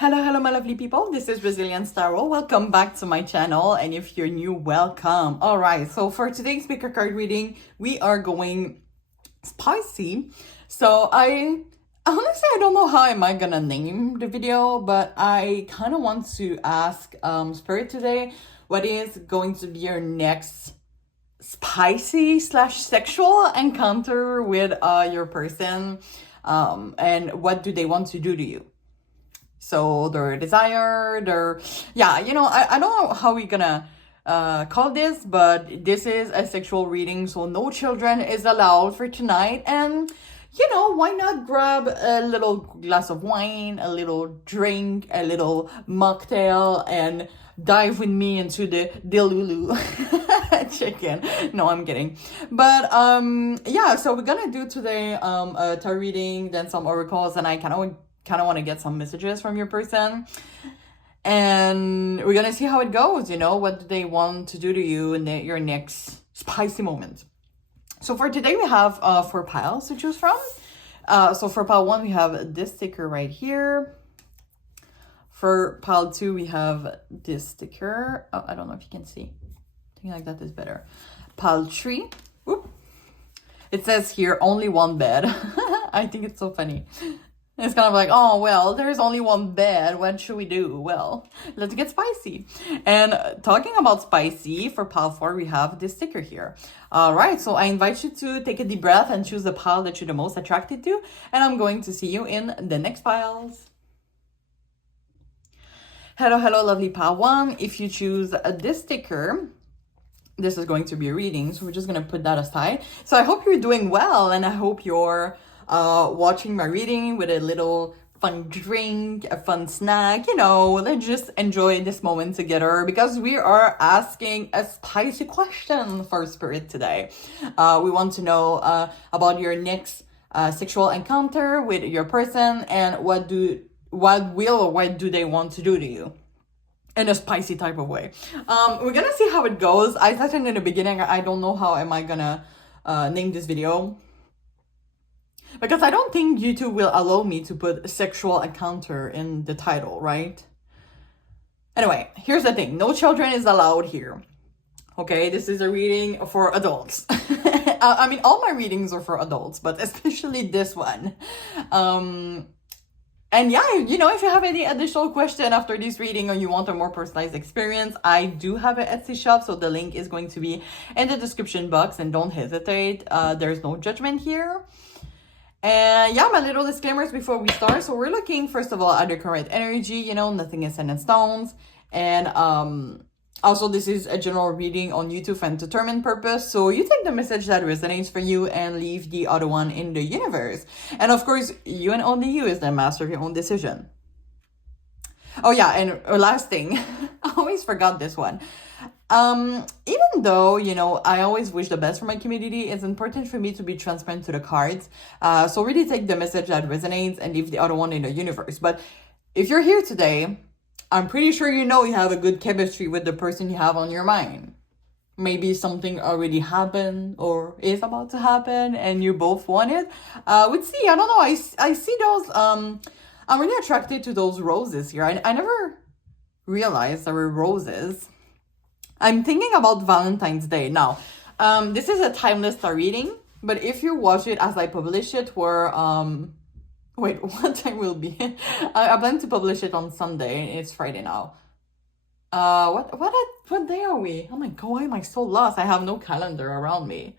Hello, my lovely people. This is Resilient Tarot. Welcome back to my channel. And if you're new, welcome. All right. So for today's picker card reading, we are going spicy. So I don't know how am I gonna name the video, but I kind of want to ask Spirit today, what is going to be your next spicy / sexual encounter with your person, and what do they want to do to you? So their desire, I don't know how we're gonna call this, but this is a sexual reading, so no children is allowed for tonight. And why not grab a little glass of wine, a little drink, a little mocktail, and dive with me into the Delulu chicken. No, I'm kidding. But so we're gonna do today a tarot reading, then some oracles, and I kind of want to get some messages from your person, and we're gonna see how it goes. What do they want to do to you in your next spicy moment. So for today we have 4 piles to choose from. So for pile 1 we have this sticker right here. For pile 2 we have this sticker. I don't know if you can see. I think like that is better. Pile 3, whoop, it says here only one bed. I think it's so funny. It's kind of like, oh, well, there's only one bed. What should we do? Well, let's get spicy. And talking about spicy, for pile 4, we have this sticker here. All right, so I invite you to take a deep breath and choose the pile that you're the most attracted to. And I'm going to see you in the next piles. Hello, lovely pile 1. If you choose this sticker, this is going to be a reading, so we're just going to put that aside. So I hope you're doing well, and I hope you're watching my reading with a little fun drink, a fun snack. Let's just enjoy this moment together, because we are asking a spicy question for Spirit today. We want to know about your next sexual encounter with your person, and what do they want to do to you in a spicy type of way. We're gonna see how it goes. I said in the beginning, I don't know how am I gonna name this video, because I don't think YouTube will allow me to put sexual encounter in the title, right? Anyway, here's the thing. No children is allowed here. Okay, this is a reading for adults. I mean, all my readings are for adults, but especially this one. And yeah, if you have any additional question after this reading, or you want a more personalized experience, I do have an Etsy shop, so the link is going to be in the description box, and don't hesitate. There's no judgment here. And yeah, my little disclaimers before we start. So we're looking, first of all, at the current energy. Nothing is set in stones. And also, this is a general reading on YouTube for entertainment purpose. So you take the message that resonates for you and leave the other one in the universe. And of course, you and only you is the master of your own decision. Oh yeah, and last thing, I always forgot this one. Even though, I always wish the best for my community, it's important for me to be transparent to the cards. So really take the message that resonates and leave the other one in the universe. But if you're here today, I'm pretty sure you have a good chemistry with the person you have on your mind. Maybe something already happened or is about to happen and you both want it. We'd see, I don't know, I see those, I'm really attracted to those roses here. I never realized there were roses. I'm thinking about Valentine's Day. Now, this is a timeless star reading, but if you watch it as I publish it, wait, what time will be? I plan to publish it on Sunday. It's Friday now. What day are we? Oh my God, why am I so lost? I have no calendar around me.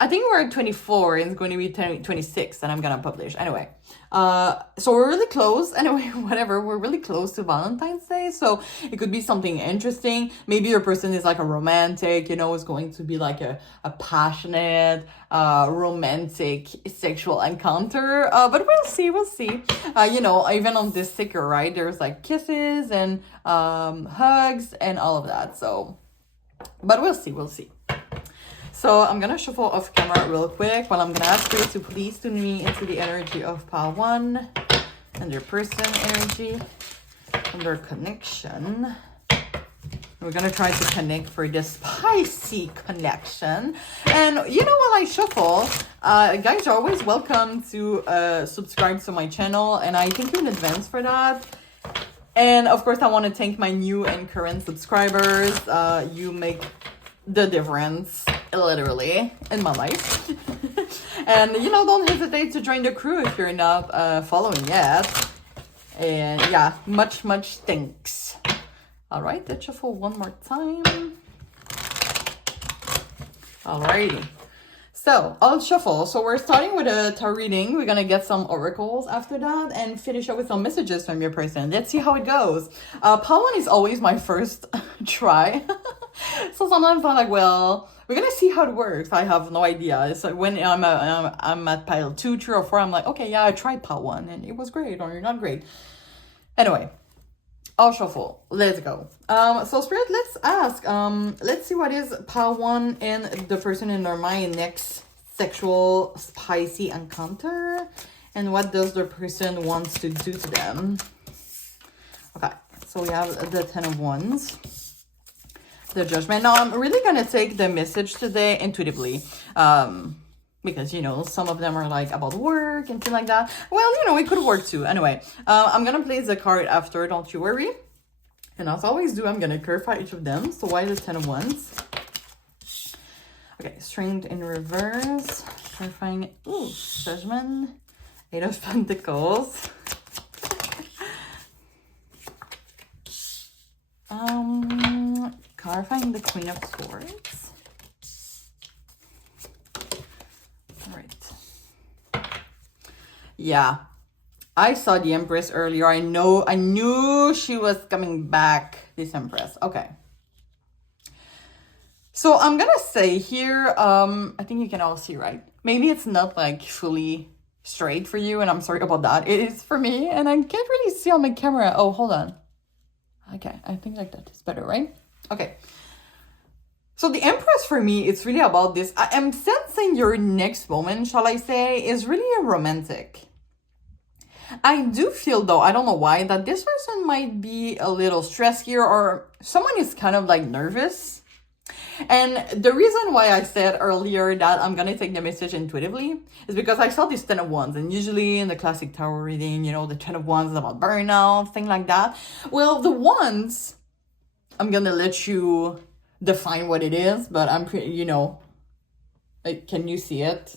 I think we're at 24 and it's going to be 26 and I'm gonna publish. Anyway, so we're really close. Anyway, whatever, we're really close to Valentine's Day. So it could be something interesting. Maybe your person is like a romantic, it's going to be like a passionate, romantic sexual encounter. But we'll see. Even on this sticker, right? There's like kisses and hugs and all of that. So, but we'll see. So I'm going to shuffle off camera real quick while I'm going to ask you to please tune me into the energy of pile 1 and their person energy and their connection. We're gonna try to connect for this spicy connection. And you know, while I shuffle, guys are always welcome to subscribe to my channel, and I thank you in advance for that. And of course, I want to thank my new and current subscribers. You make the difference, literally, in my life. And you know, don't hesitate to join the crew if you're not following yet. And yeah, much thanks. All right, let's shuffle one more time. Alrighty. So I'll shuffle. So we're starting with a tarot reading. We're gonna get some oracles after that and finish up with some messages from your person. Let's see how it goes. Part one is always my first try. So sometimes I'm like, well, we're gonna see how it works. I have no idea. So when I'm at pile 2, 3, or 4, I'm like, okay, yeah, I tried part 1 and it was great or not great. Anyway, I'll shuffle. Let's go. So Spirit, let's ask. Let's see what is part 1 and the person in their mind next sexual spicy encounter, and what does the person wants to do to them. Okay, so we have the 10 of Wands. The Judgment. Now, I'm really going to take the message today intuitively. Because, you know, some of them are like about work and things like that. Well, you know, it could work too. Anyway, I'm going to place the card after, don't you worry. And as I always do, I'm going to clarify each of them. So why the 10 of Wands? Okay, Strength in reverse. Clarifying, ooh, Judgment. 8 of Pentacles. Clarifying the Queen of Swords. All right. Yeah, I saw the Empress earlier. I knew she was coming back, this Empress. Okay. So I'm gonna say here, I think you can all see, right? Maybe it's not like fully straight for you, and I'm sorry about that. It is for me, and I can't really see on my camera. Oh, hold on. Okay, I think like that is better, right? Okay. So the Empress for me, it's really about this. I am sensing your next moment, shall I say, is really a romantic. I do feel though, I don't know why, that this person might be a little stressed here, or someone is kind of like nervous. And the reason why I said earlier that I'm gonna take the message intuitively is because I saw this 10 of Wands, and usually in the classic tarot reading, you know, the 10 of Wands is about burnout, thing like that. Well, the Wands, I'm gonna let you define what it is, but I'm pretty, you know, like, can you see it?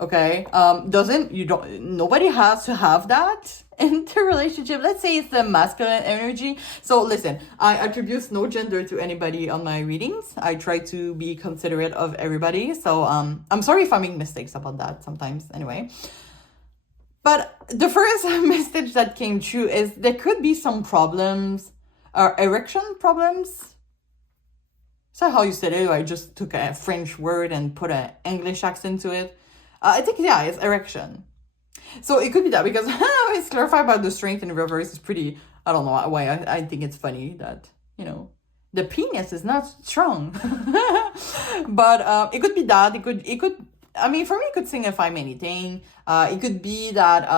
Okay, nobody has to have that in the relationship. Let's say it's the masculine energy. So listen, I attribute no gender to anybody on my readings. I try to be considerate of everybody. So I'm sorry if I make mistakes about that sometimes anyway. But the first message that came true is there could be some problems, erection problems. Is that how you said it? I just took a French word and put an English accent to it. I think, yeah, it's erection. So it could be that, because it's clarified by the Strength in reverse. It's pretty, I don't know why. I think it's funny that, you know, the penis is not strong. But it could be that. It could, I mean, for me, it could signify anything. It could be that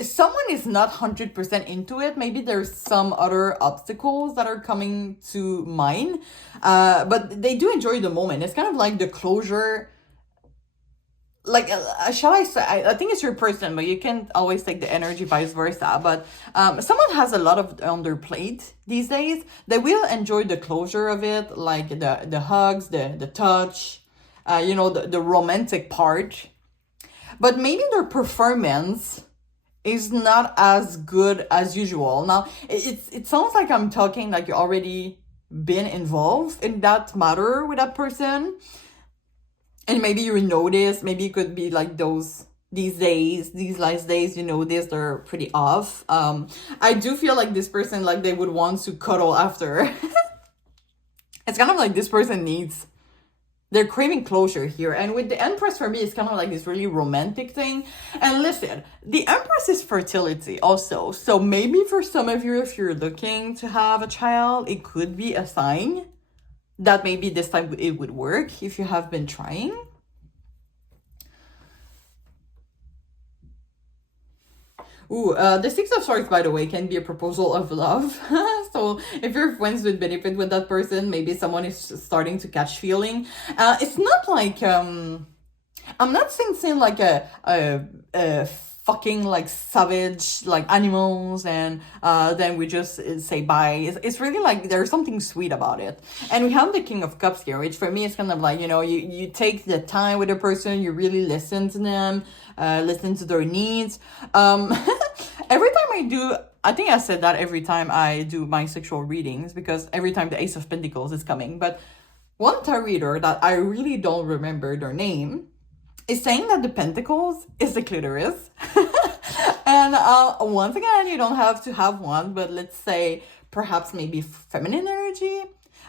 someone is not 100% into it. Maybe there's some other obstacles that are coming to mind. But they do enjoy the moment. It's kind of like the closure. Like, shall I say, I think it's your person, but you can't always take the energy vice versa. But someone has a lot of on their plate these days. They will enjoy the closure of it, like the hugs, the touch, you know, the romantic part. But maybe their performance is not as good as usual. Now, it sounds like I'm talking like you already been involved in that matter with that person. And maybe you notice, maybe it could be like these last days, you notice they're pretty off. I do feel like this person, like they would want to cuddle after. It's kind of like this person they're craving closure here. And with the Empress, for me, it's kind of like this really romantic thing. And listen, the Empress is fertility also. So maybe for some of you, if you're looking to have a child, it could be a sign that maybe this time it would work if you have been trying. Ooh, the Six of Swords, by the way, can be a proposal of love. So if you're friends with benefit with that person, maybe someone is starting to catch feeling. It's not like I'm not saying like a fucking like savage like animals, and then we just say bye. It's really like there's something sweet about it. And we have the King of Cups here, which for me is kind of like, you know, you take the time with a person, you really listen to them, listen to their needs. Every time I think I said that every time I do my sexual readings, because every time the Ace of Pentacles is coming. But one tarot reader that I really don't remember their name is saying that the pentacles is the clitoris. And once again, you don't have to have one, but let's say perhaps maybe feminine energy.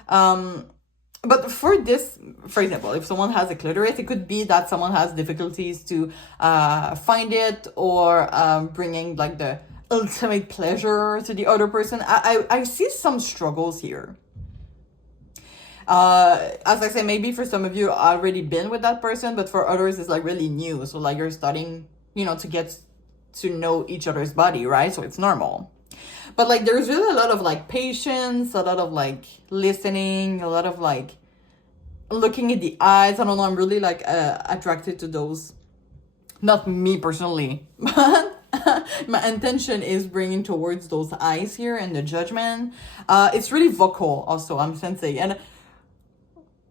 But for this, for example, if someone has a clitoris, it could be that someone has difficulties to find it, or bringing like the ultimate pleasure to the other person. I see some struggles here. As I say, maybe for some of you already been with that person, but for others it's like really new. So like you're starting, you know, to get to know each other's body, right? So it's normal. But like there's really a lot of like patience, a lot of like listening, a lot of like looking at the eyes. I don't know, I'm really like attracted to those. Not me personally, but my intention is bringing towards those eyes here and the judgment. It's really vocal also, I'm sensing. And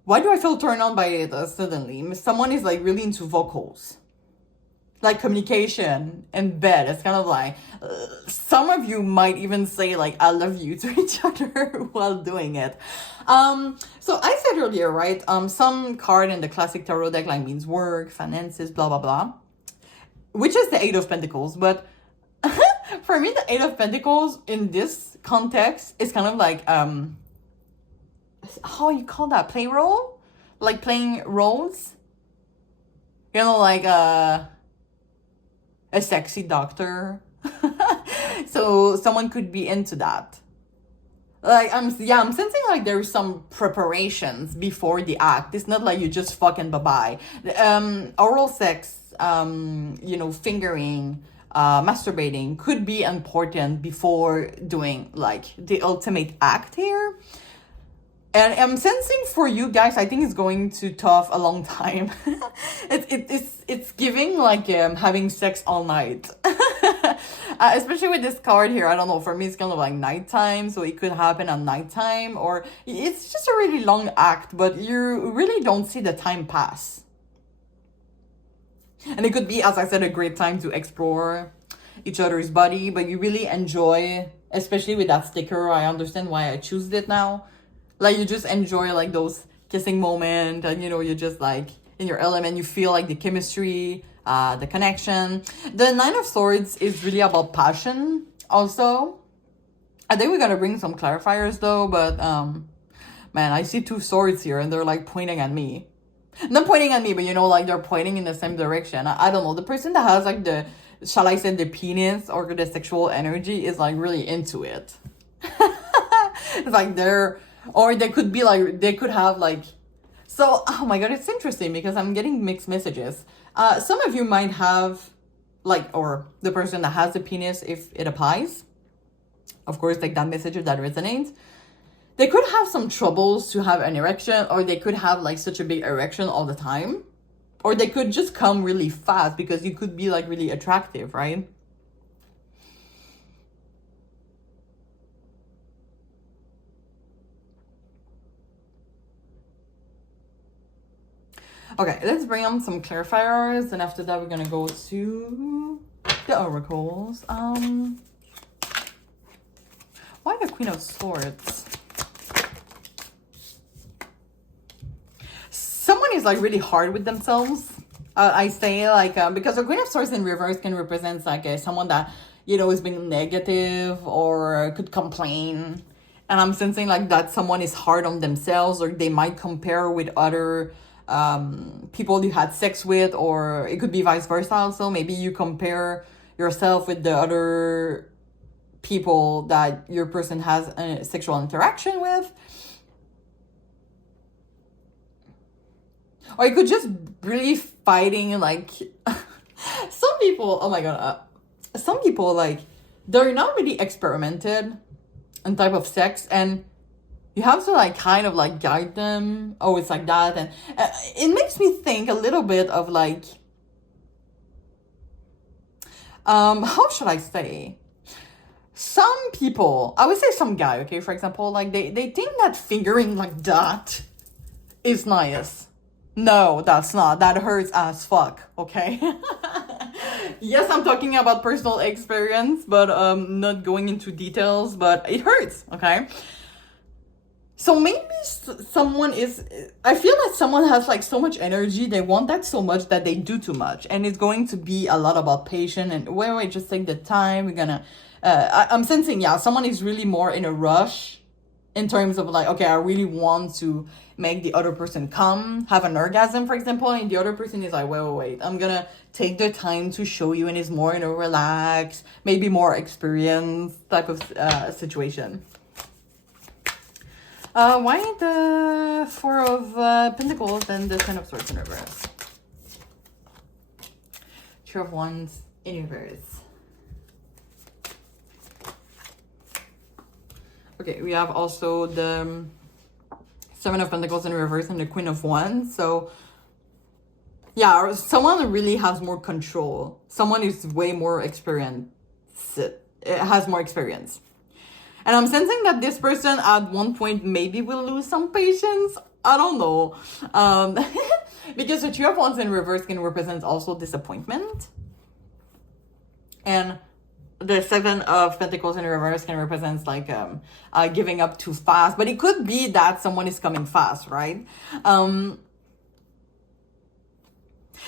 why do I feel turned on by it suddenly? Someone is like really into vocals, like communication in bed. It's kind of like some of you might even say like I love you to each other while doing it. So I said earlier, right? Some card in the classic tarot deck like means work, finances, blah blah blah, which is the Eight of Pentacles. But for me, the Eight of Pentacles in this context is kind of like how you call that, play role, like playing roles, you know, like a sexy doctor. So someone could be into that. Like I'm sensing like there's some preparations before the act. It's not like you just fucking bye-bye. Oral sex, you know, fingering, masturbating could be important before doing like the ultimate act here. And I'm sensing for you guys, I think it's going to tough a long time. It's giving like having sex all night. Especially with this card here, I don't know, for me it's kind of like nighttime, so it could happen at nighttime, or it's just a really long act, but you really don't see the time pass. And it could be, as I said, a great time to explore each other's body, but you really enjoy, especially with that sticker, I understand why I choose it now. Like you just enjoy like those kissing moments, and you know, you're just like in your element, you feel like the chemistry, the connection. The Nine of Swords is really about passion also. I think we're gonna bring some clarifiers though, but man, I see two swords here and they're like pointing at me. Not pointing at me, but you know, like they're pointing in the same direction. I don't know, the person that has like the, shall I say, the penis or the sexual energy is like really into it. It's like they're, or they could be like, they could have like, so, oh my god, it's interesting because I'm getting mixed messages. Some of you might have like, or the person that has the penis, if it applies, of course, take that message if that resonates. They could have some troubles to have an erection, or they could have like such a big erection all the time, or they could just come really fast because you could be like really attractive, right? Okay, let's bring on some clarifiers, and after that we're gonna go to the oracles. Why the Queen of Swords? Someone is like really hard with themselves. I say like, because the Queen of Swords in reverse can represent like someone that, you know, is being negative or could complain. And I'm sensing like that someone is hard on themselves, or they might compare with other people you had sex with, or it could be vice versa also. Maybe you compare yourself with the other people that your person has a sexual interaction with. Or you could just really fighting like some people, oh my god, some people like they're not really experimented. and type of sex, and you have to like kind of like guide them. Oh, it's like that. And it makes me think a little bit of like, how should I say? Some people, I would say some guy, okay, for example, like they think that fingering like that is nice. No, that's not. That hurts as fuck, okay? Yes, I'm talking about personal experience, but not going into details, but it hurts, okay? So maybe someone is, I feel like someone has like so much energy, they want that so much that they do too much. And it's going to be a lot about patience and wait, just take the time. We're gonna, I'm sensing, yeah, someone is really more in a rush in terms of like, okay, I really want to make the other person come, have an orgasm, for example. And the other person is like, wait, I'm gonna take the time to show you, and is more in a relaxed, maybe more experienced type of situation. Why the Four of Pentacles and the Ten of Swords in reverse? Two of Wands in reverse. Okay, we have also the Seven of Pentacles in reverse and the Queen of Wands. So, yeah, someone really has more control. Someone is way more experienced. It has more experience. And I'm sensing that this person at one point maybe will lose some patience. I don't know. Because the Two of Wands in reverse can represent also disappointment. And the Seven of Pentacles in reverse can represent like giving up too fast. But it could be that someone is coming fast, right?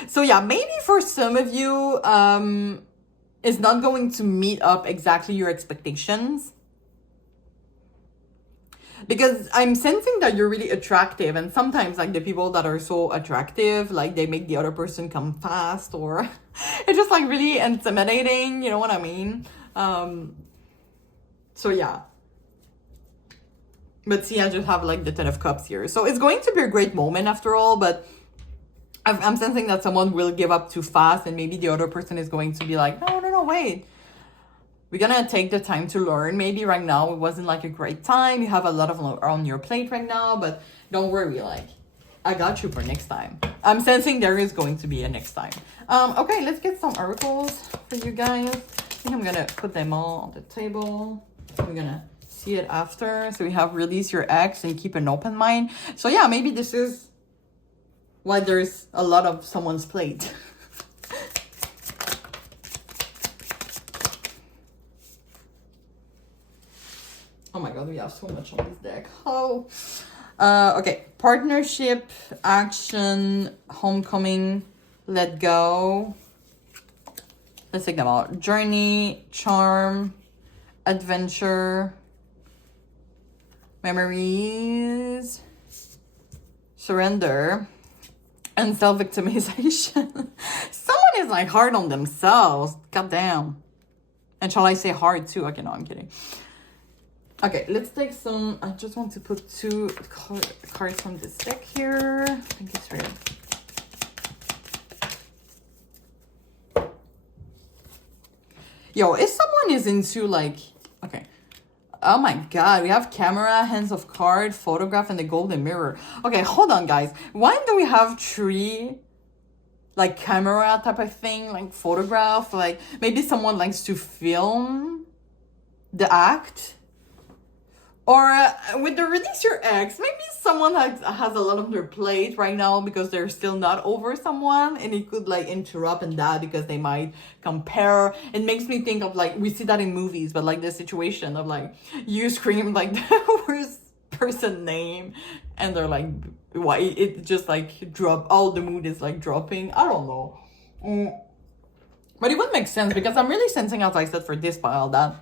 So yeah, maybe for some of you, it's not going to meet up exactly your expectations. Because I'm sensing that you're really attractive, and sometimes like the people that are so attractive, like they make the other person come fast, or it's just like really intimidating, you know what I mean? So yeah. But see, I just have like the Ten of Cups here. So it's going to be a great moment after all, but I'm sensing that someone will give up too fast, and maybe the other person is going to be like, no, wait. We're gonna take the time to learn. Maybe right now it wasn't like a great time. You have a lot of on your plate right now, but don't worry, like, I got you for next time. I'm sensing there is going to be a next time. Okay, let's get some oracles for you guys. I think I'm gonna put them all on the table. We're gonna see it after. So we have release your ex and keep an open mind. So yeah, maybe this is why there's a lot of someone's plate. Oh my god, we have so much on this deck. Oh. Okay. Partnership, action, homecoming, let go. Let's take them out. Journey, charm, adventure, memories, surrender, and self-victimization. Someone is like hard on themselves. God damn. And shall I say hard too? Okay, no, I'm kidding. Okay, let's take some. I just want to put two cards from this deck here. I think it's red. Yo, if someone is into like, okay. Oh my god, we have camera, hands of card, photograph, and the golden mirror. Okay, hold on, guys. Why do we have three, like, camera type of thing, like photograph? Like, maybe someone likes to film the act. Or with the release your ex, maybe someone has a lot on their plate right now because they're still not over someone, and it could like interrupt and that because they might compare. It makes me think of like, we see that in movies, but like the situation of like you scream like the worst person name and they're like, why it just like drop, all the mood is like dropping. I don't know. But it would make sense because I'm really sensing, as I said, for this pile that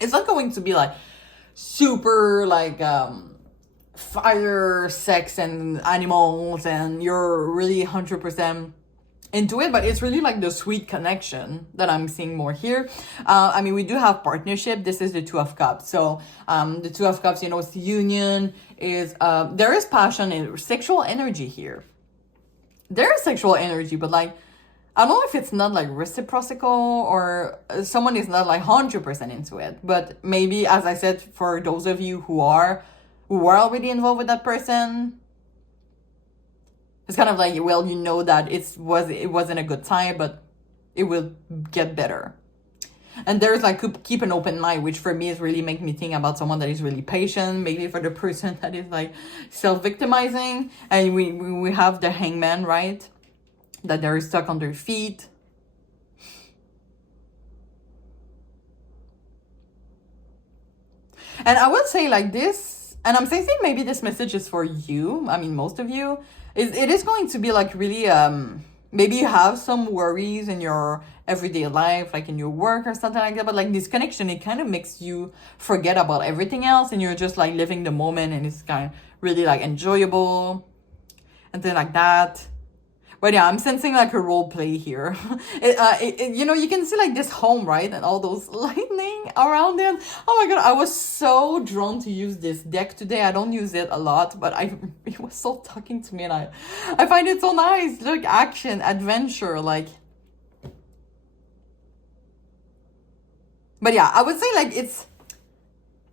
it's not going to be like super like fire, sex, and animals, and you're really 100% into it, but it's really like the sweet connection that I'm seeing more here. I mean, we do have partnership. This is the Two of Cups. So the Two of Cups, you know, it's the union, is there is passion and sexual energy here. There is sexual energy, but like I don't know if it's not like reciprocal or someone is not like 100% into it, but maybe, as I said, for those of you who are already involved with that person, it's kind of like, well, you know that it wasn't a good time, but it will get better. And there's like keep an open mind, which for me is really making me think about someone that is really patient. Maybe for the person that is like self-victimizing, and we have the hangman, right? That they're stuck on their feet. And I would say like this, and I'm saying maybe this message is for you. I mean, most of you. It is going to be like really, maybe you have some worries in your everyday life, like in your work or something like that. But like this connection, it kind of makes you forget about everything else. And you're just like living the moment, and it's kind of really like enjoyable and things like that. But yeah, I'm sensing like a role play here. You know, you can see like this home, right? And all those lightning around it. Oh my God, I was so drawn to use this deck today. I don't use it a lot, but it was so talking to me, and I find it so nice. Look, action, adventure, like. But yeah, I would say like it's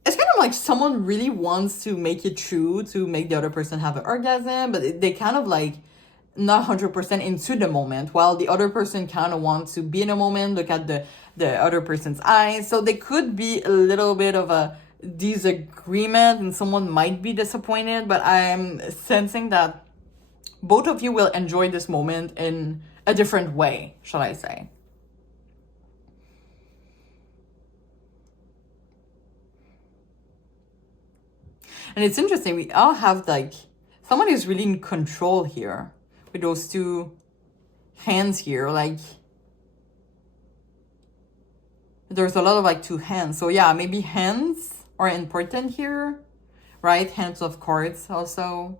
kind of like someone really wants to make it true, to make the other person have an orgasm, but they kind of like not 100% into the moment, while the other person kind of wants to be in a moment, look at the other person's eyes. So there could be a little bit of a disagreement, and someone might be disappointed, but I'm sensing that both of you will enjoy this moment in a different way, shall I say. And it's interesting, we all have like someone is really in control here with those two hands here. Like there's a lot of like two hands. So yeah, maybe hands are important here, right? Hands of cards also.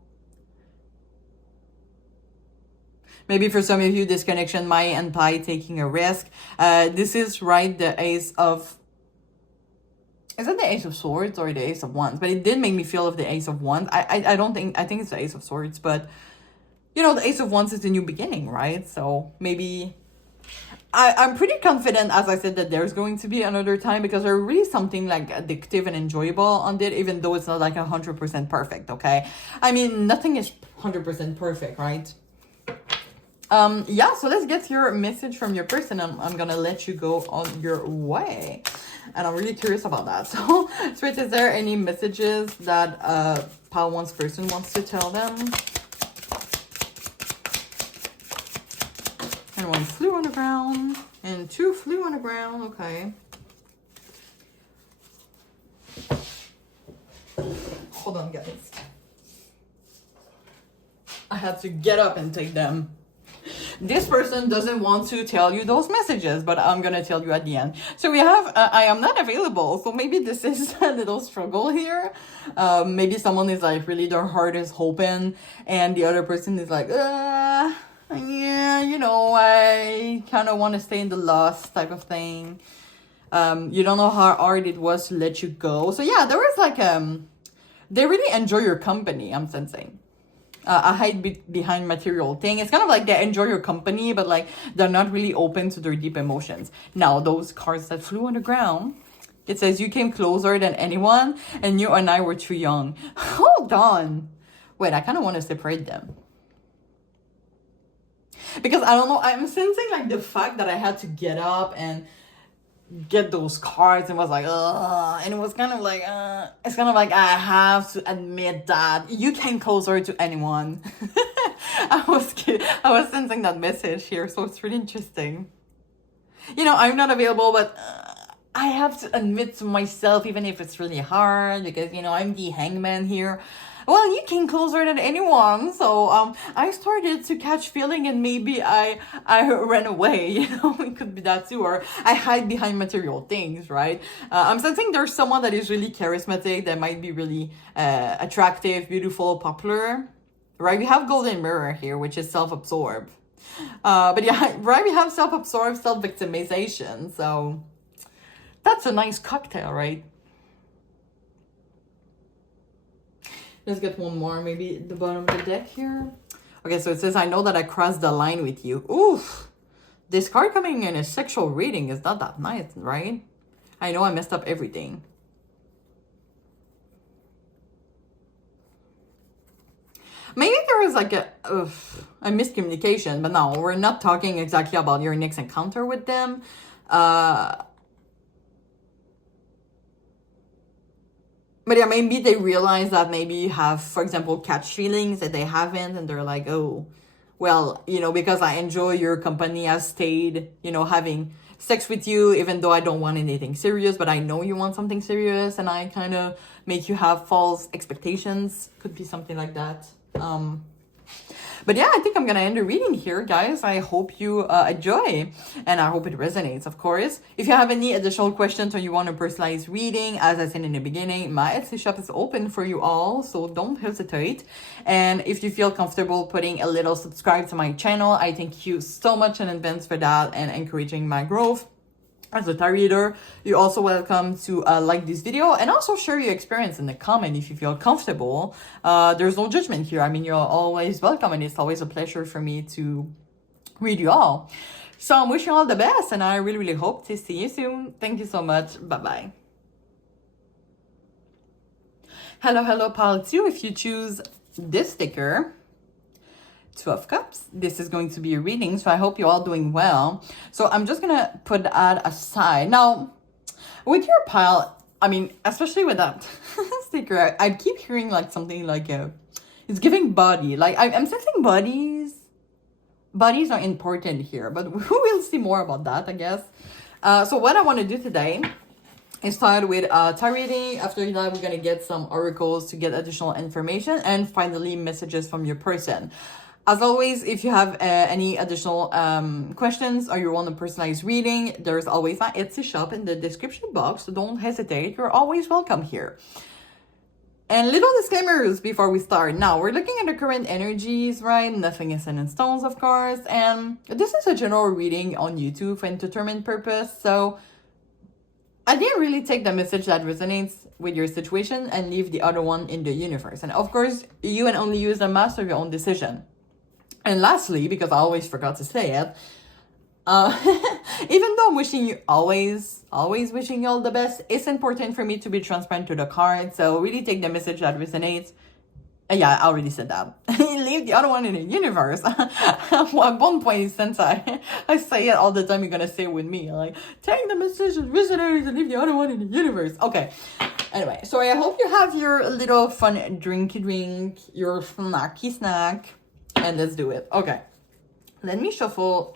Maybe for some of you, this connection might imply taking a risk. This is, right, the Ace of... Is it the Ace of Swords or the Ace of Wands? But it did make me feel of the Ace of Wands. I don't think... I think it's the Ace of Swords, but... You know, the Ace of Wands is the new beginning, right? So maybe... I'm pretty confident, as I said, that there's going to be another time, because there's really something like addictive and enjoyable on it, even though it's not like 100% perfect, okay? I mean, nothing is 100% perfect, right? Yeah, so let's get your message from your person. I'm gonna let you go on your way. And I'm really curious about that. So, Spirit, is there any messages that Pal One's person wants to tell them? And one flew on the ground. And two flew on the ground. Okay. Hold on, guys. I had to get up and take them. This person doesn't want to tell you those messages, but I'm gonna tell you at the end. So we have, I am not available. So maybe this is a little struggle here. Maybe someone is like really their heart is open, and the other person is like, yeah, you know, I kind of want to stay in the lost type of thing. You don't know how hard it was to let you go. So yeah, there was like, they really enjoy your company, I'm sensing. I hide behind material thing. It's kind of like they enjoy your company, but like they're not really open to their deep emotions. Now, those cards that flew on the ground, it says you came closer than anyone, and you and I were too young. Hold on. Wait, I kind of want to separate them. Because I don't know, I'm sensing like the fact that I had to get up and get those cards and was like, ugh, and it was kind of like, it's kind of like I have to admit that you came closer to anyone. I was sensing that message here, so it's really interesting. You know, I'm not available, but I have to admit to myself, even if it's really hard, because, you know, I'm the hangman here. Well, you came closer than anyone, so I started to catch feeling, and maybe I ran away, you know, it could be that too, or I hide behind material things, right? I'm sensing there's someone that is really charismatic, that might be really attractive, beautiful, popular, right? We have Golden Mirror here, which is self-absorbed. But yeah, right, we have self-absorbed, self-victimization, so that's a nice cocktail, right? Let's get one more, maybe at the bottom of the deck here. Okay, so it says, I know that I crossed the line with you. Oof. this card coming in a sexual reading is not that nice, right? I know I messed up everything. Maybe there was like a miscommunication, but no, we're not talking exactly about your next encounter with them. But yeah, maybe they realize that maybe you have, for example, catch feelings that they haven't, and they're like, oh, well, you know, because I enjoy your company, I stayed, you know, having sex with you, even though I don't want anything serious, but I know you want something serious, and I kind of make you have false expectations. Could be something like that. But yeah, I think I'm gonna end the reading here, guys. I hope you enjoy, and I hope it resonates, of course. If you have any additional questions or you want a personalized reading, as I said in the beginning, my Etsy shop is open for you all, so don't hesitate. And if you feel comfortable putting a little subscribe to my channel, I thank you so much in advance for that and encouraging my growth as a tarot reader. You're also welcome to like this video and also share your experience in the comment if you feel comfortable. There's no judgment here. I mean, you're always welcome, and it's always a pleasure for me to read you all. So I'm wishing you all the best, and I really, really hope to see you soon. Thank you so much. Bye-bye. Hello, pile 2. If you choose this sticker, Two of Cups, this is going to be a reading, so I hope you're all doing well. So I'm just gonna put that aside. Now, with your pile, I mean, especially with that sticker, I keep hearing like something like it's giving body. Like I'm sensing bodies. Bodies are important here, but we will see more about that, I guess. So what I want to do today is start with tarot reading. After that, we're gonna get some oracles to get additional information, and finally messages from your person. As always, if you have any additional questions or you want a personalized reading, there's always my Etsy shop in the description box, so don't hesitate. You're always welcome here. And little disclaimers before we start. Now, we're looking at the current energies, right? Nothing is set in stones, of course. And this is a general reading on YouTube for entertainment purpose. So I didn't really take the message that resonates with your situation and leave the other one in the universe. And of course, you and only you as a master of your own decision. And lastly, because I always forgot to say it, even though I'm wishing you always wishing you all the best, it's important for me to be transparent to the card. So really take the message that resonates. Yeah, I already said that. Leave the other one in the universe. At one point, since I say it all the time, you're gonna say it with me. Like, take the message that resonates and leave the other one in the universe. Okay. Anyway, so I hope you have your little fun drinky drink, your snacky snack. And let's do it. Okay, let me shuffle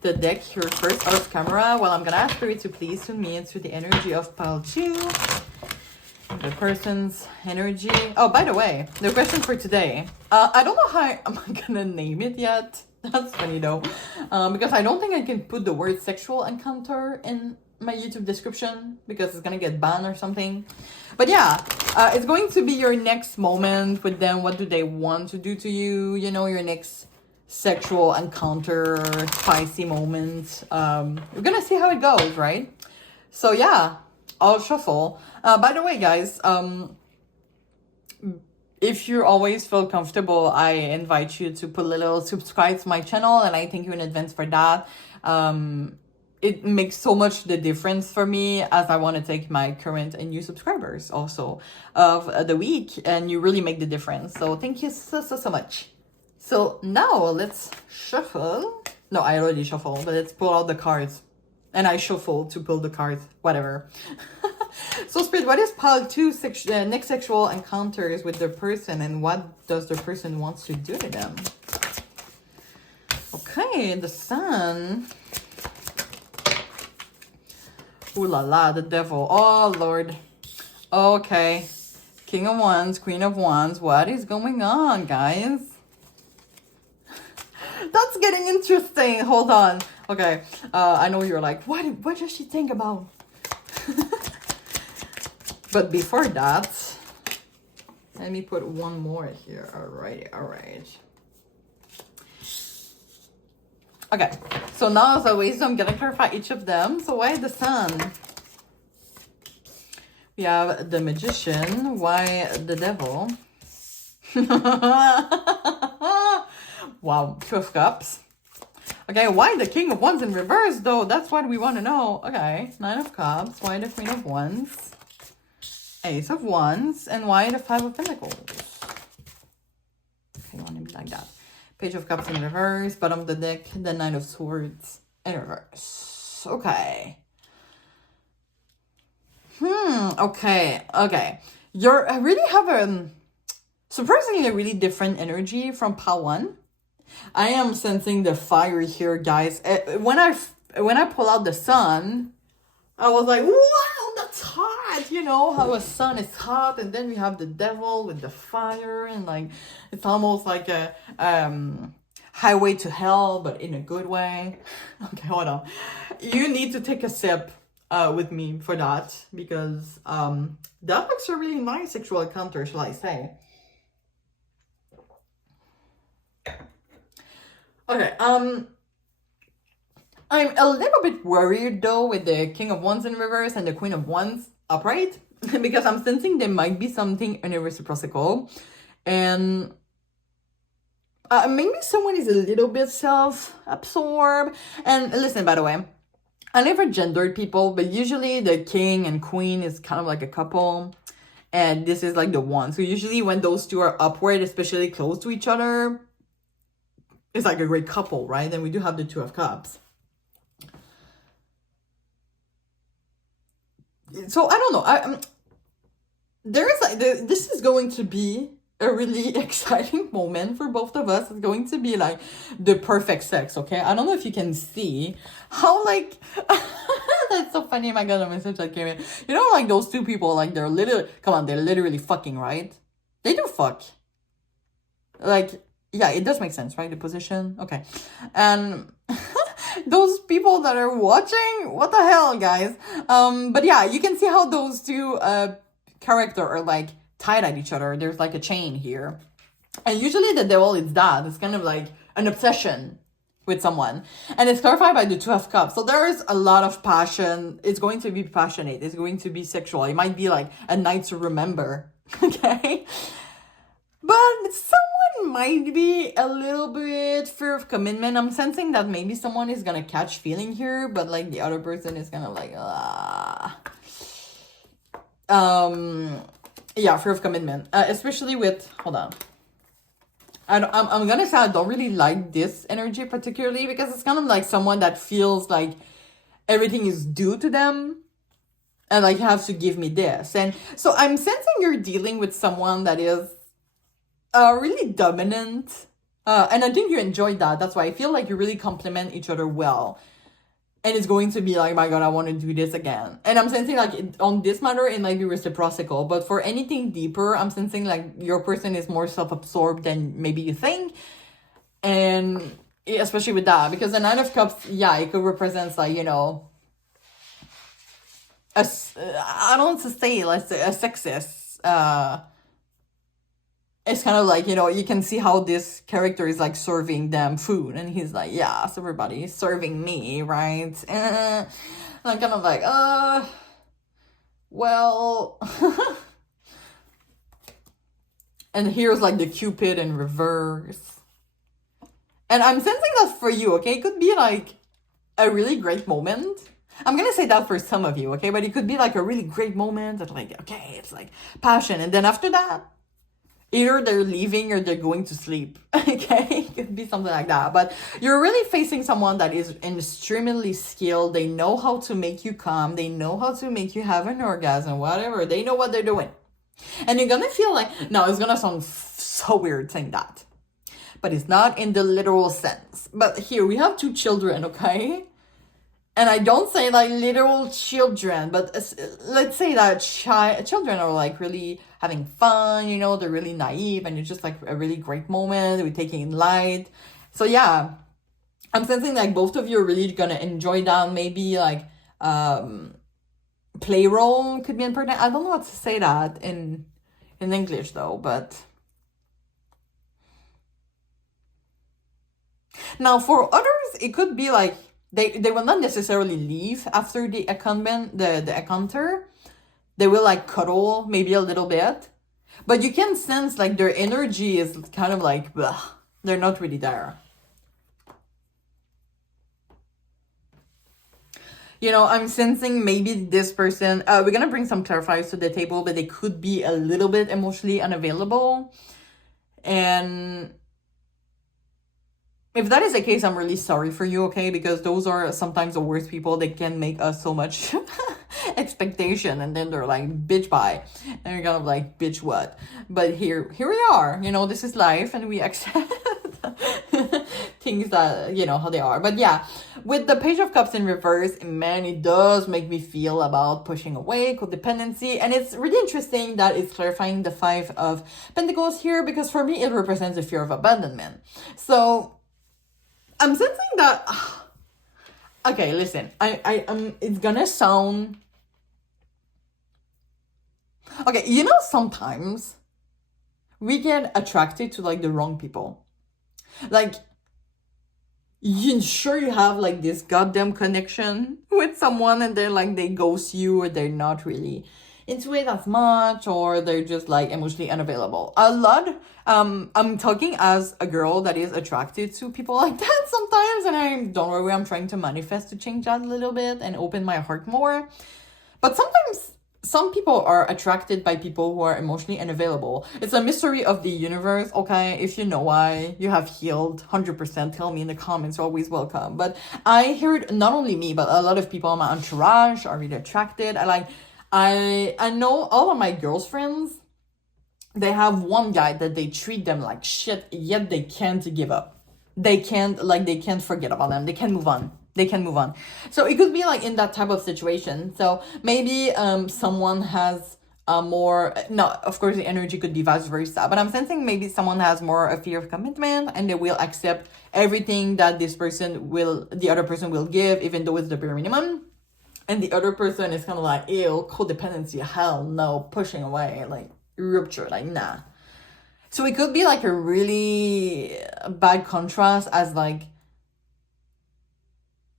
the deck here first off camera while I'm gonna ask Spirit to please tune me into the energy of pile 2, the person's energy. Oh, by the way, the question for today, I don't know how I'm gonna name it yet. That's funny though, because I don't think I can put the word sexual encounter in my YouTube description because it's gonna get banned or something. But yeah, it's going to be your next moment with them. What do they want to do to you? You know, your next sexual encounter, spicy moment. We're gonna see how it goes, right? So yeah, I'll shuffle. By the way, guys, if you always feel comfortable, I invite you to put a little subscribe to my channel, and I thank you in advance for that. It makes so much the difference for me, as I want to take my current and new subscribers also of the week, and you really make the difference. So thank you so much. So now let's shuffle. No, I already shuffled, but let's pull out the cards. And I shuffle to pull the cards, whatever. So Spirit, what is pile 2 next sexual encounters with the person, and what does the person wants to do to them? Okay, the Sun. Ooh la la, the Devil. Oh Lord. Okay. King of Wands, Queen of Wands. What is going on, guys? That's getting interesting. Hold on. Okay. I know you're like, what does she think about? But before that, let me put one more here. Alright. Okay, so now as always, I'm gonna clarify each of them. So why the Sun? We have the Magician. Why the Devil? Wow, Two of Cups. Okay, why the King of Wands in reverse, though? That's what we want to know. Okay, Nine of Cups. Why the Queen of Wands? Ace of Wands. And why the Five of Pentacles? Okay, you want to be like that. Page of Cups in reverse. Bottom of the deck. The Nine of Swords in reverse. Okay. Okay. I really have a surprisingly a really different energy from pile 1. I am sensing the fire here, guys. When I pull out the sun, I was like, wow, that's hot. You know how a sun is hot, and then we have the devil with the fire, and like it's almost like a highway to hell, but in a good way. Okay, hold on. You need to take a sip with me for that, because that looks a really nice sexual encounter, shall I say. Okay, I'm a little bit worried though with the King of Wands in reverse and the Queen of Wands upright, because I'm sensing there might be something in a reciprocal, and maybe someone is a little bit self-absorbed. And listen, by the way, I never gendered people, but usually the king and queen is kind of like a couple, and this is like the one. So usually when those two are upward, especially close to each other, it's like a great couple, right? And we do have the Two of Cups. So I don't know. There is like this is going to be a really exciting moment for both of us. It's going to be like the perfect sex. Okay, I don't know if you can see how like that's so funny. My God, a message that came in. You know, like those two people, like they're literally fucking, right? They do fuck. Like, yeah, it does make sense, right? The position. Okay. And those people that are watching, what the hell, guys? But yeah, you can see how those two characters are like tied at each other. There's like a chain here. And usually the devil is that. It's kind of like an obsession with someone. And it's clarified by the Two of Cups. So there is a lot of passion. It's going to be passionate. It's going to be sexual. It might be like a night to remember. Okay? But someone might be a little bit fear of commitment. I'm sensing that maybe someone is gonna catch feeling here, but like the other person is kind of like, yeah, fear of commitment. Especially with, hold on. I'm gonna say I don't really like this energy particularly, because it's kind of like someone that feels like everything is due to them. And like, you have to give me this. And so I'm sensing you're dealing with someone that is really dominant, and I think you enjoyed that. That's why I feel like you really complement each other well, and it's going to be like, my God, I want to do this again. And I'm sensing like on this matter it might be reciprocal, but for anything deeper, I'm sensing like your person is more self-absorbed than maybe you think, and especially with that, because the Nine of Cups, yeah, it could represent like, you know, I don't want to say like a sexist. It's kind of like, you know, you can see how this character is like serving them food, and he's like, yes, everybody's serving me, right? And I'm kind of like, well. And here's like the Cupid in reverse. And I'm sensing that for you, okay? It could be like a really great moment. I'm gonna say that for some of you, okay? But it could be like a really great moment that like, okay, it's like passion. And then after that, either they're leaving or they're going to sleep, okay? It could be something like that. But you're really facing someone that is extremely skilled. They know how to make you come. They know how to make you have an orgasm, whatever. They know what they're doing. And you're gonna feel like, now it's gonna sound so weird saying that, but it's not in the literal sense. But here we have two children, okay? And I don't say like literal children, but let's say that children are like really having fun, you know, they're really naive, and it's just like a really great moment. We're taking it light. So yeah, I'm sensing like both of you are really gonna enjoy that. Maybe like play role could be important. I don't know how to say that in English though, but now for others, it could be like they will not necessarily leave after the encounter. They will like cuddle maybe a little bit, but you can sense like their energy is kind of like, bleh, they're not really there. You know, I'm sensing maybe this person, we're gonna bring some clarifiers to the table, but they could be a little bit emotionally unavailable. And if that is the case, I'm really sorry for you, okay? Because those are sometimes the worst people. They can make us so much expectation, and then they're like, bitch, bye. And you're kind of like, bitch, what? But here we are. You know, this is life, and we accept things that, you know, how they are. But yeah, with the Page of Cups in reverse, man, it does make me feel about pushing away, codependency. And it's really interesting that it's clarifying the Five of Pentacles here, because for me, it represents the fear of abandonment. So I'm sensing that. Okay, listen. It's gonna sound. Okay, you know, sometimes we get attracted to like the wrong people. Like, you sure you have like this goddamn connection with someone, and then like they ghost you, or they're not really into it as much, or they're just like emotionally unavailable. A lot. I'm talking as a girl that is attracted to people like that sometimes, and don't worry, I'm trying to manifest to change that a little bit and open my heart more. But sometimes some people are attracted by people who are emotionally unavailable. It's a mystery of the universe, okay? If you know why you have healed, 100% tell me in the comments, you're always welcome. But I heard not only me, but a lot of people in my entourage are really attracted. I know all of my girlfriends, they have one guy that they treat them like shit, yet they can't give up. They can't forget about them. They can't move on. So it could be like in that type of situation. So maybe someone has more, no, of course the energy could be vice versa, but I'm sensing maybe someone has more a fear of commitment, and they will accept everything that the other person will give, even though it's the bare minimum. And the other person is kind of like, ew, codependency, hell no, pushing away, like rupture, like nah. So it could be like a really bad contrast, as like,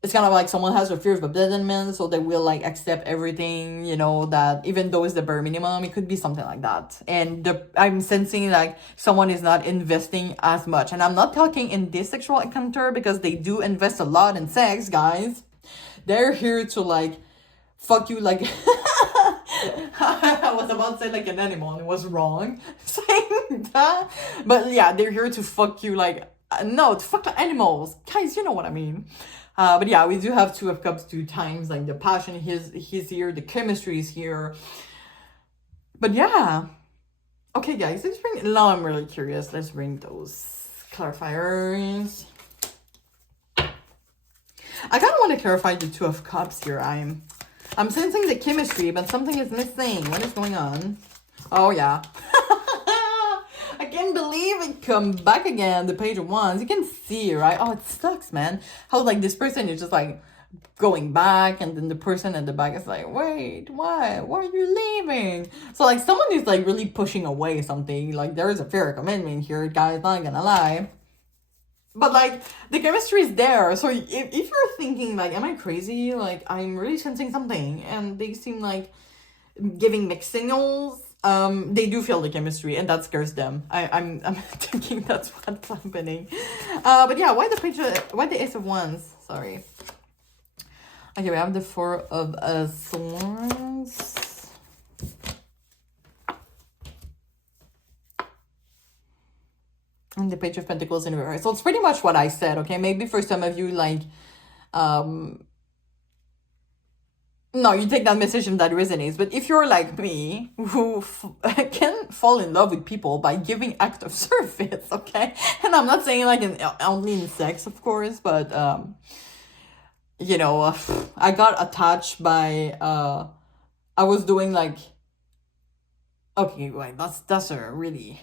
it's kind of like someone has a fear of abandonment, so they will like accept everything, you know, that even though it's the bare minimum, it could be something like that. And I'm sensing like someone is not investing as much. And I'm not talking in this sexual encounter, because they do invest a lot in sex, guys. They're here to like fuck you like I was about to say like an animal, and it was wrong saying that. But yeah, they're here to fuck you like, no, to fuck the animals. Guys, you know what I mean. But yeah, we do have Two of Cups 2 times, like the passion, he's here, the chemistry is here. But yeah. Okay, guys, now I'm really curious. Let's bring those clarifiers. I kind of want to clarify the Two of Cups here. I'm sensing the chemistry, but something is missing. What is going on? Oh, yeah. I can't believe it come back again. The Page of Wands. You can see, right? Oh, it sucks, man. How, like, this person is just, like, going back, and then the person at the back is like, wait, why? Why are you leaving? So, like, someone is, like, really pushing away something. Like, there is a fear of commitment here, guys. Not gonna lie. But, like, the chemistry is there. So, if you're thinking, like, am I crazy? Like, I'm really sensing something. And they seem like giving mixed signals. They do feel the chemistry, and that scares them. I'm thinking that's what's happening. But yeah, why the Ace of Wands? Sorry. Okay, we have the Four of Swords. And the Page of Pentacles in reverse. So it's pretty much what I said, okay? Maybe for some of you, like, no, you take that message and that resonates. But if you're like me, who can fall in love with people by giving act of service, okay? And I'm not saying like only in sex, of course, but, you know, I got attached by, I was doing like, okay, wait, that's a really...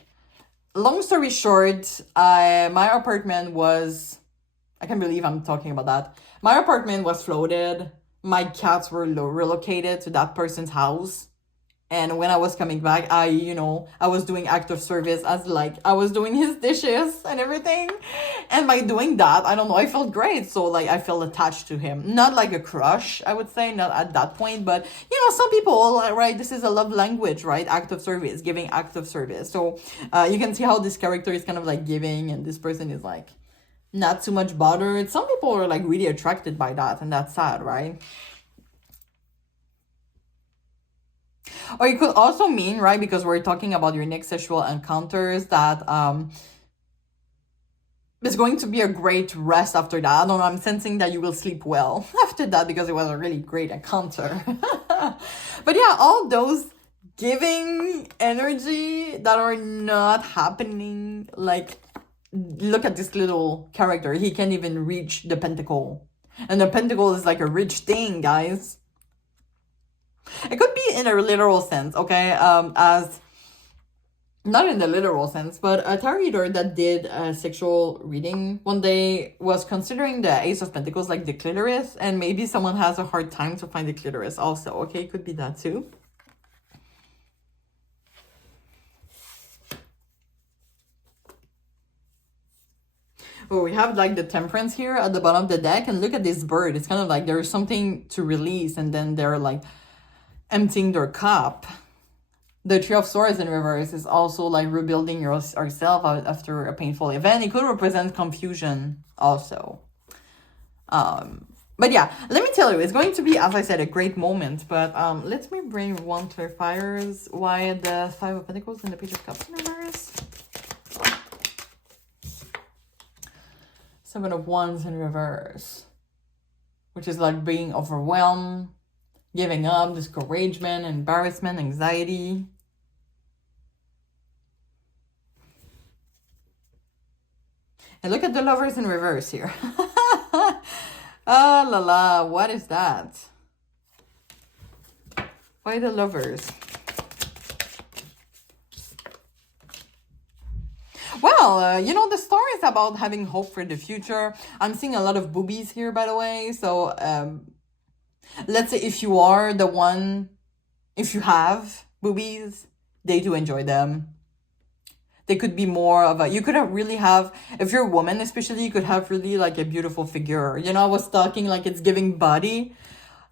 Long story short, my apartment was... I can't believe I'm talking about that. My apartment was flooded. My cats were relocated to that person's house. And when I was coming back, I was doing act of service, as like, I was doing his dishes and everything. And by doing that, I don't know, I felt great. So like, I felt attached to him. Not like a crush, I would say, not at that point. But, you know, some people, right, this is a love language, right? Act of service, giving act of service. So you can see how this character is kind of like giving, and this person is like not too much bothered. Some people are like really attracted by that, and that's sad, right? Or it could also mean, right, because we're talking about your next sexual encounters, that it's going to be a great rest after that. I don't know, I'm sensing that you will sleep well after that because it was a really great encounter. But yeah, all those giving energy that are not happening, like, look at this little character. He can't even reach the pentacle. And the pentacle is like a rich thing, guys. It could be in a literal sense, okay? As not in the literal sense, but a tarot reader that did a sexual reading one day was considering the Ace of Pentacles like the clitoris, and maybe someone has a hard time to find the clitoris also, okay? It could be that too. Oh, we have like the Temperance here at the bottom of the deck, and look at this bird. It's kind of like there's something to release, and then they're like emptying their cup. The Three of Swords in reverse is also like rebuilding yourself after a painful event. It could represent confusion also. But yeah, let me tell you, it's going to be, as I said, a great moment. But let me bring one clarifiers. Why the Five of Pentacles and the Page of Cups in reverse? Seven of Wands in reverse, which is like being overwhelmed, giving up, discouragement, embarrassment, anxiety. And look at the Lovers in reverse here. Ah la la, what is that? Why the Lovers? Well, you know, the story is about having hope for the future. I'm seeing a lot of boobies here, by the way. So, let's say if you are the one, if you have boobies, they do enjoy them. They could be more of a, you could have really have, if you're a woman especially, you could have really like a beautiful figure. You know, I was talking like it's giving body.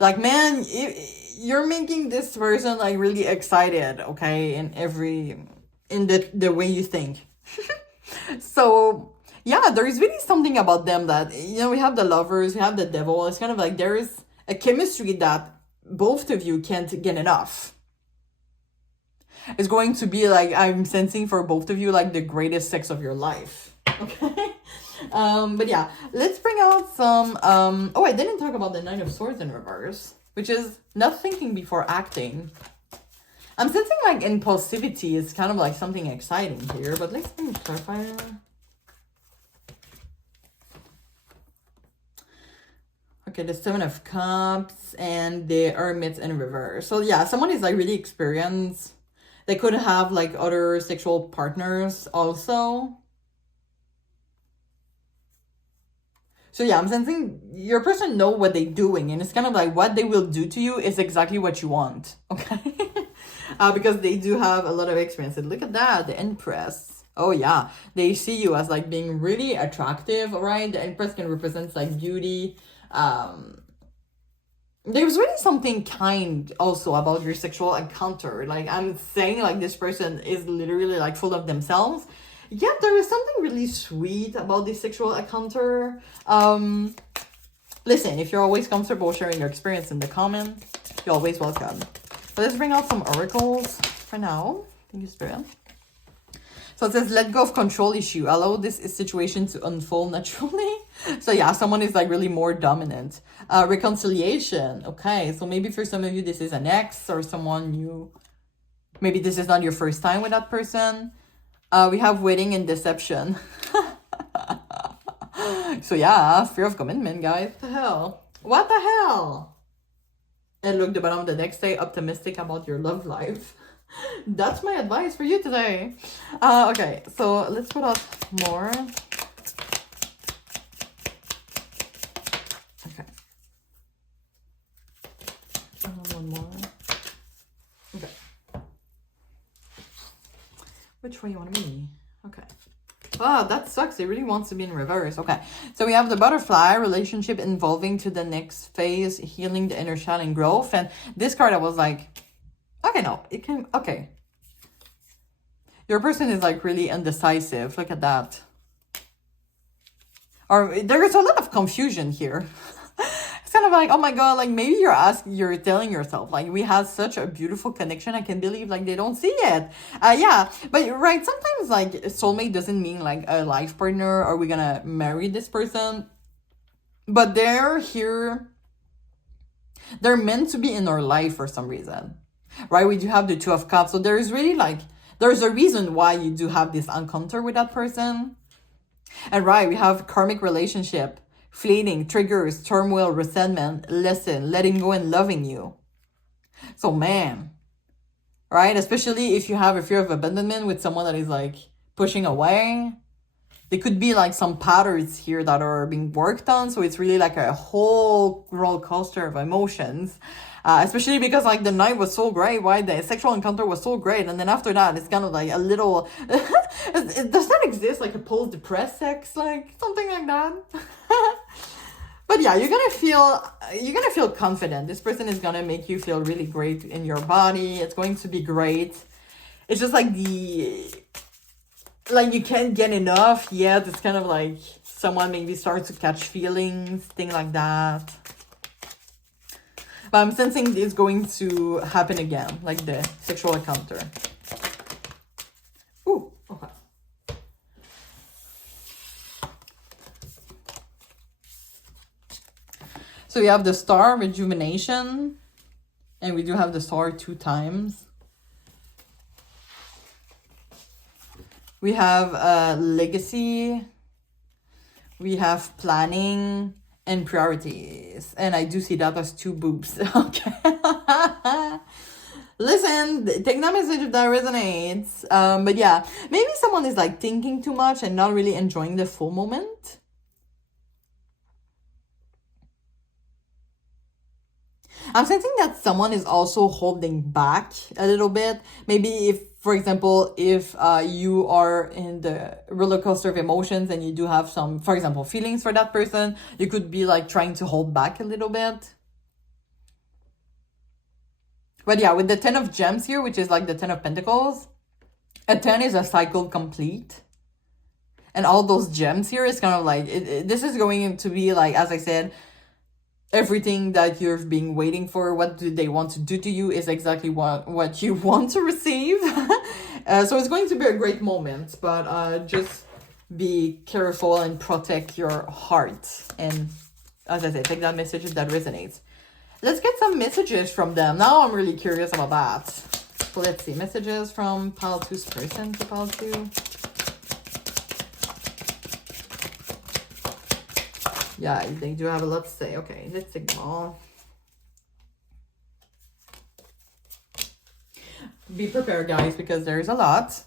Like, man, you're making this person like really excited, okay, in the way you think. So yeah, there is really something about them that, you know, we have the Lovers, we have the Devil. It's kind of like there is a chemistry that both of you can't get enough. It's going to be like, I'm sensing for both of you like the greatest sex of your life. Okay. But yeah, let's bring out some oh, I didn't talk about the Nine of Swords in reverse, which is not thinking before acting. I'm sensing like impulsivity is kind of like something exciting here, but let's bring clarifier. Okay, the Seven of Cups and the Hermit in reverse. So yeah, someone is like really experienced. They could have like other sexual partners also. So yeah, I'm sensing your person know what they're doing, and it's kind of like what they will do to you is exactly what you want, okay? Because they do have a lot of experience. And look at that, the Empress. Oh yeah, they see you as like being really attractive, right? The Empress can represent like beauty. There's really something kind also about your sexual encounter. Like, I'm saying like this person is literally like full of themselves. Yeah, there is something really sweet about this sexual encounter. Listen, if you're always comfortable sharing your experience in the comment, you're always welcome. But let's bring out some oracles for now. Thank you, Spirit. So it says, let go of control issue. Allow this situation to unfold naturally. So yeah, someone is like really more dominant. Reconciliation. Okay, so maybe for some of you, this is an ex or someone new. Maybe this is not your first time with that person. We have waiting and deception. So yeah, fear of commitment, guys. What the hell? What the hell? And look, the bottom of the deck, stay optimistic about your love life. That's my advice for you today. Okay, so let's put out more. Okay. One more. Okay. Which way you want to be? Okay. Oh, that sucks. It really wants to be in reverse. Okay. So we have the Butterfly, relationship involving to the next phase, healing the inner child and growth. And this card, I was like, okay, no, it can, okay. Your person is like really indecisive. Look at that. Or there is a lot of confusion here. It's kind of like, oh my God, like maybe you're telling yourself, like, we had such a beautiful connection. I can't believe like they don't see it. Yeah, but right, sometimes like soulmate doesn't mean like a life partner or we're gonna marry this person, but they're here. They're meant to be in our life for some reason, right? We do have the Two of Cups, so there is really like, there's a reason why you do have this encounter with that person. And right, we have karmic relationship, fleeting, triggers, turmoil, resentment, lesson, letting go and loving you. So man, right? Especially if you have a fear of abandonment with someone that is like pushing away. There could be like some patterns here that are being worked on. So it's really like a whole roller coaster of emotions. Especially because like the night was so great, right? The sexual encounter was so great. And then after that, it's kind of like a little, it does not exist like a post-depressed sex, like something like that. But yeah, you're gonna feel confident. This person is gonna make you feel really great in your body. It's going to be great. It's just like like you can't get enough yet. It's kind of like someone maybe starts to catch feelings, thing like that. But I'm sensing it's going to happen again, like the sexual encounter. Ooh, okay. So we have the Star, rejuvenation, and we do have the Star 2 times. We have legacy. We have planning and priorities. And I do see that as 2 boobs. Okay. Listen, take that message if that resonates. But yeah, maybe someone is like thinking too much and not really enjoying the full moment. I'm sensing that someone is also holding back a little bit. Maybe if, for example, if you are in the roller coaster of emotions and you do have some, for example, feelings for that person, you could be like trying to hold back a little bit. But yeah, with the 10 of Gems here, which is like the 10 of Pentacles, a 10 is a cycle complete. And all those gems here is kind of like, this is going to be like, as I said, everything that you've been waiting for, what do they want to do to you, is exactly what you want to receive. So it's going to be a great moment, but just be careful and protect your heart. And as I said, take that message if that resonates. Let's get some messages from them. Now I'm really curious about that. So let's see, messages from Pile 2's person to Pile 2. Yeah, they do have a lot to say. Okay, let's ignore. Be prepared, guys, because there's a lot.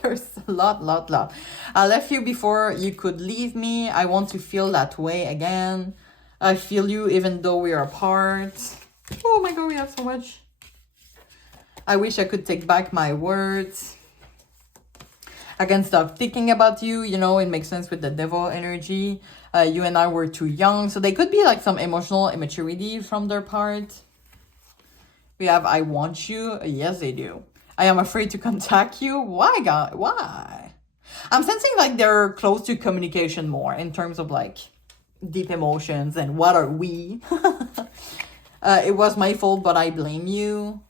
There's a lot. I left you before you could leave me. I want to feel that way again. I feel you even though we are apart. Oh my God, we have so much. I wish I could take back my words. I can't stop thinking about you. You know, it makes sense with the devil energy. You and I were too young. So they could be like some emotional immaturity from their part. We have I want you. Yes, they do. I am afraid to contact you. Why, God? Why? I'm sensing like they're close to communication more in terms of like deep emotions and what are we? It was my fault, but I blame you.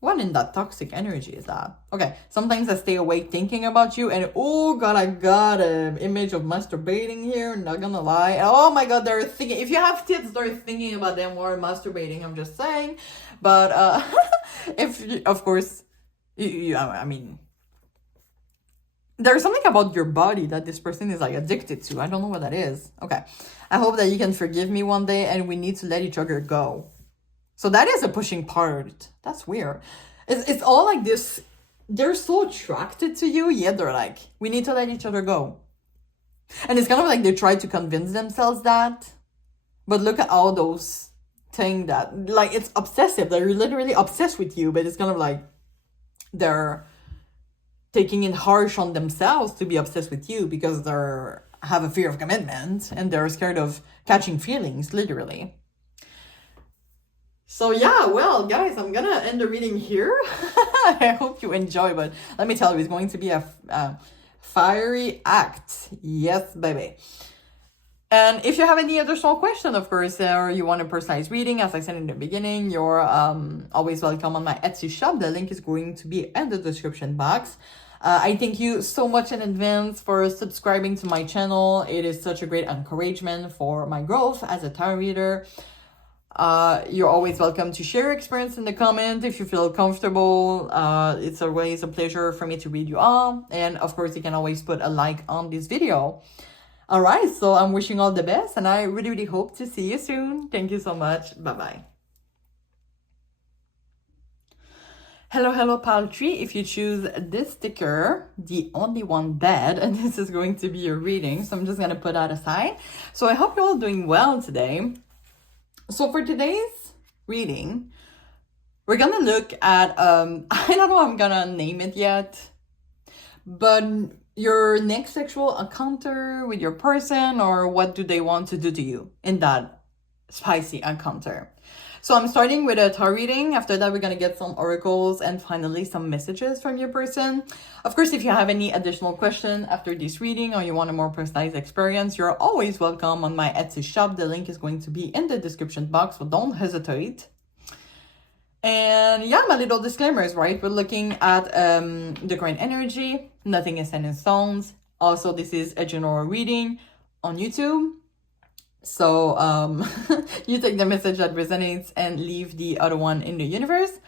What in that toxic energy is that? Okay, sometimes I stay awake thinking about you and oh God, I got an image of masturbating here, not gonna lie. Oh my God, they're thinking, if you have kids, they're thinking about them more masturbating, I'm just saying. But if, of course, I mean, there's something about your body that this person is like addicted to. I don't know what that is. Okay, I hope that you can forgive me one day and we need to let each other go. So that is a pushing part. That's weird. It's all like this. They're so attracted to you, yet they're like, we need to let each other go. And it's kind of like they try to convince themselves that. But look at all those things that, like, it's obsessive. They're literally obsessed with you, but it's kind of like they're taking it harsh on themselves to be obsessed with you because they're have a fear of commitment and they're scared of catching feelings, literally. So yeah, well, guys, I'm gonna end the reading here. I hope you enjoy, but let me tell you, it's going to be a fiery act. Yes, baby. And if you have any additional question, of course, or you want a personalized reading, as I said in the beginning, you're always welcome on my Etsy shop. The link is going to be in the description box. I thank you so much in advance for subscribing to my channel. It is such a great encouragement for my growth as a tarot reader. You're always welcome to share your experience in the comment if you feel comfortable. It's always a pleasure for me to read you all. And of course, you can always put a like on this video. All right, so I'm wishing all the best, and I really, really hope to see you soon. Thank you so much. Bye-bye. Hello, palm tree. If you choose this sticker, the only one dead, and this is going to be your reading, so I'm just going to put that aside. So I hope you're all doing well today. So for today's reading, we're going to look at, I don't know how I'm going to name it yet, but your next sexual encounter with your person, or what do they want to do to you in that spicy encounter. So I'm starting with a tarot reading. After that, we're going to get some oracles and finally some messages from your person. Of course, if you have any additional question after this reading or you want a more personalized experience, you're always welcome on my Etsy shop. The link is going to be in the description box, so don't hesitate. And yeah, my little disclaimers, right? We're looking at the current energy. Nothing is set in stones. Also, this is a general reading on YouTube. So you take the message that resonates and leave the other one in the universe.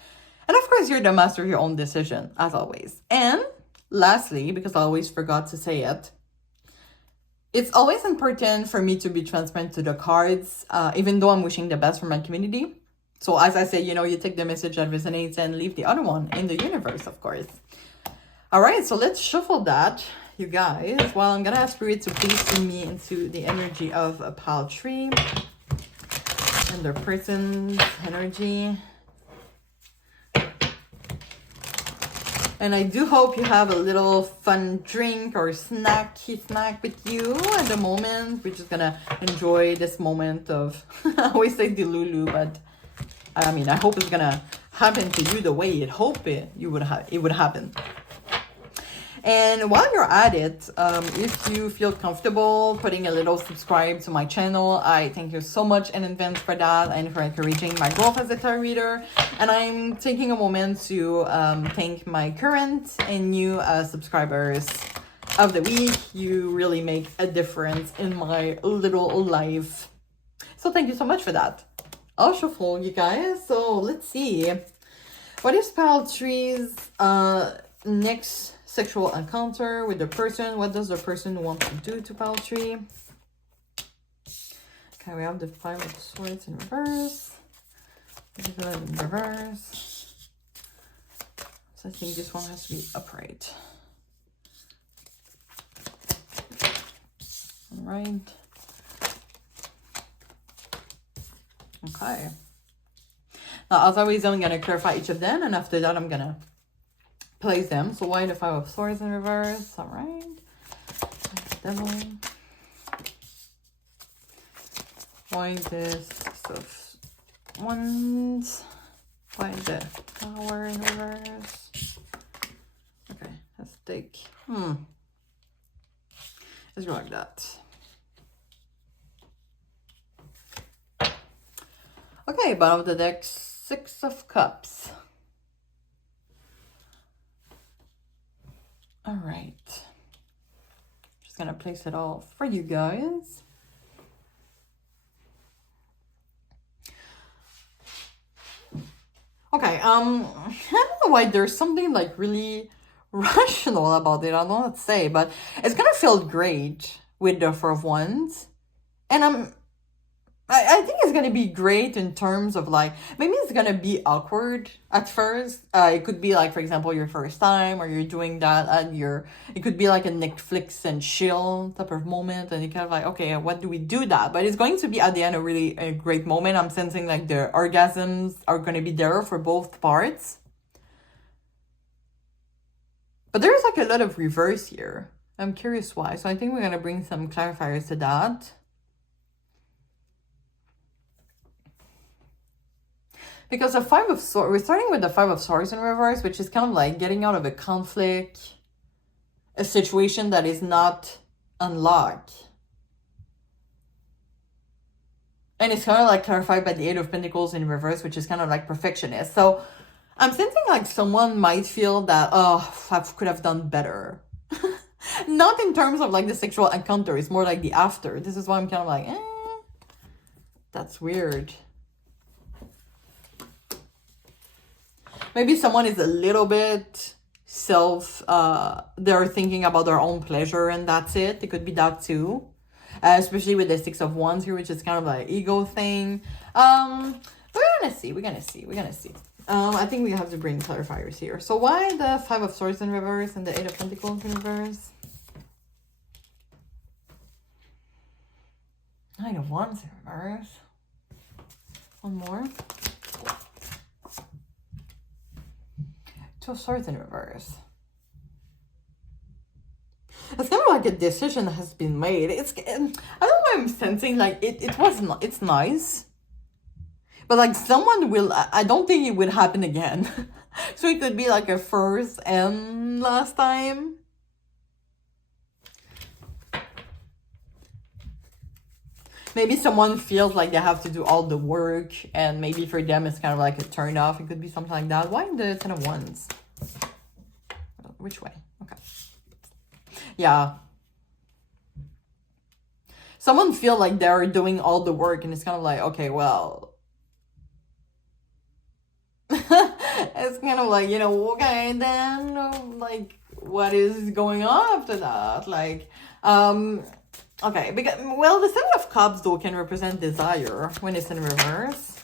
And of course, you're the master of your own decision, as always. And lastly, because I always forgot to say it, it's always important for me to be transparent to the cards, even though I'm wishing the best for my community. So as I say, you know, you take the message that resonates and leave the other one in the universe, of course. All right, so let's shuffle that, you guys. Well, I'm going to ask Spirit to please send me into the energy of a palm tree and their person's energy. And I do hope you have a little fun drink or snacky snack with you at the moment. We're just going to enjoy this moment of, I always say delulu, but I mean, I hope it's gonna happen to you the way you'd hope it would happen. And while you're at it, if you feel comfortable putting a little subscribe to my channel, I thank you so much in advance for that and for encouraging my growth as a tarot reader. And I'm taking a moment to thank my current and new subscribers of the week. You really make a difference in my little life. So thank you so much for that. I'll shuffle, you guys. So let's see. What is palm tree's next sexual encounter with the person? What does the person want to do to palm tree? Okay, we have the 5 of Swords in reverse. In reverse. So I think this one has to be upright. All right. Okay. Now, as always, I'm going to clarify each of them, and after that, I'm going to place them. So, why the 5 of Swords in reverse? All right. Devil. Why the 6 of Wands? Why the Tower in reverse? Okay, let's take. Let's go like that. Okay, bottom of the deck, 6 of Cups. All right. Just gonna place it all for you guys. Okay, I don't know why there's something like really rational about it. I don't know what to say, but it's gonna feel great with the 4 of Wands. And I think it's going to be great in terms of like, maybe it's going to be awkward at first. It could be like, for example, your first time, or you're doing that and it could be like a Netflix and chill type of moment. And you're kind of like, okay, what do we do that? But it's going to be at the end a great moment. I'm sensing like the orgasms are going to be there for both parts. But there's like a lot of reverse here. I'm curious why. So I think we're going to bring some clarifiers to that. Because the 5 of Swords, we're starting with the 5 of Swords in reverse, which is kind of like getting out of a conflict, a situation that is not unlocked. And it's kind of like clarified by the Eight of Pentacles in reverse, which is kind of like perfectionist. So I'm sensing like someone might feel that, oh, I could have done better. Not in terms of like the sexual encounter. It's more like the after. This is why I'm kind of like, that's weird. Maybe someone is a little bit they're thinking about their own pleasure and that's it. It could be that too. Especially with the Six of Wands here, which is kind of like ego thing. We're gonna see. I think we have to bring clarifiers here. So why the Five of Swords in reverse and the Eight of Pentacles in reverse? Nine of Wands in reverse. One more. Two of Swords in reverse. It's kind of like a decision has been made. I don't know why I'm sensing like it's nice. But like someone will, I don't think it would happen again. So it could be like a first and last time. Maybe someone feels like they have to do all the work and maybe for them it's kind of like a turn off. It could be something like that. Why the Ten of Wands? Which way? Okay. Yeah. Someone feel like they're doing all the work and it's kind of like, okay, well. It's kind of like, okay, then, like, what is going on after that? Like, okay, because, well, the Seven of Cups, though, can represent desire when it's in reverse.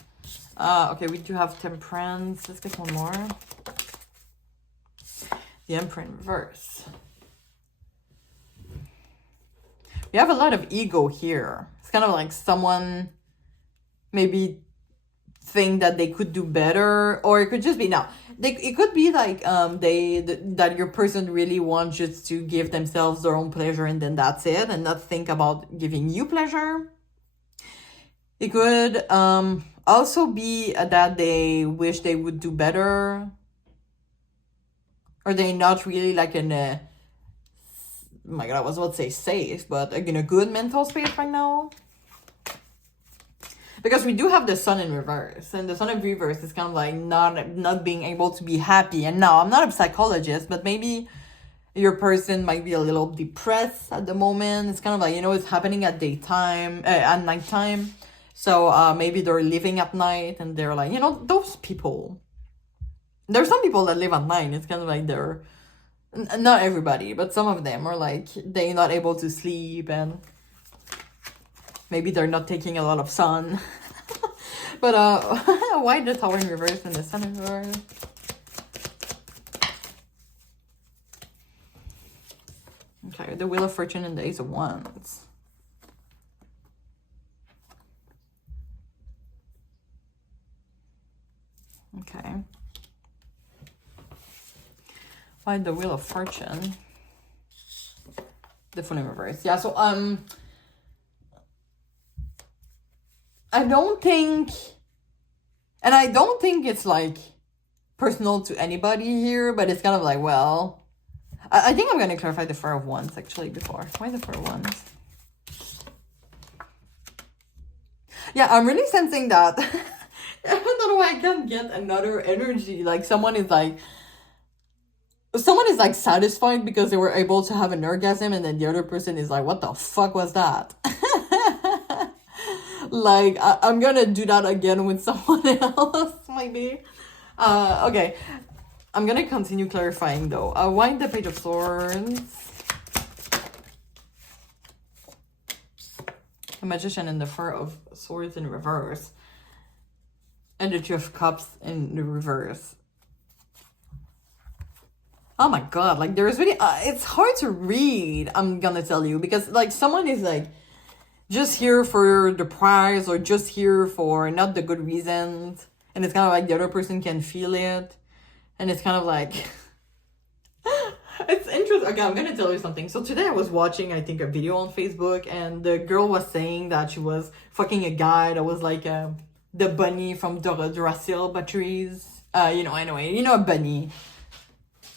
Okay, we do have Temperance. Let's get one more. The Emperor in reverse. We have a lot of ego here. It's kind of like someone maybe think that they could do better, or it could just be it could be like that your person really wants just to give themselves their own pleasure and then that's it, and not think about giving you pleasure. It could also be that they wish they would do better, or they're not really like in a, oh my god, I was about to say safe, but like in a good mental space right now. Because we do have the Sun in reverse, and the Sun in reverse is kind of like not being able to be happy. And now, I'm not a psychologist, but maybe your person might be a little depressed at the moment. It's kind of like, it's happening at nighttime. So maybe they're living at night and they're like, those people. There's some people that live at night. It's kind of like they're, not everybody, but some of them are like, they're not able to sleep and maybe they're not taking a lot of sun. But why the Tower in reverse and the Sun in reverse? Okay, the Wheel of Fortune and the Ace of Wands. Okay. Why the Wheel of Fortune? The Fool in reverse. Yeah, so I don't think it's like personal to anybody here, but it's kind of like, well, I think I'm going to clarify the Four of Wands actually before. Why the Four of Wands? Yeah, I'm really sensing that. I don't know why I can't get another energy. Like someone is like satisfied because they were able to have an orgasm, and then the other person is like, what the fuck was that? Like, I'm gonna do that again with someone else, maybe. Okay. I'm gonna continue clarifying, though. Why the Page of Swords? The Magician and the Four of Swords in reverse. And the Two of Cups in the reverse. Oh my god, like, there's really... it's hard to read, I'm gonna tell you. Because, like, someone is, like, just here for the prize, or just here for not the good reasons. And it's kind of like the other person can feel it. And it's kind of like... it's interesting. Okay, I'm gonna tell you something. So today I was watching, I think, a video on Facebook. And the girl was saying that she was fucking a guy that was like the bunny from Duracell batteries. Anyway, a bunny.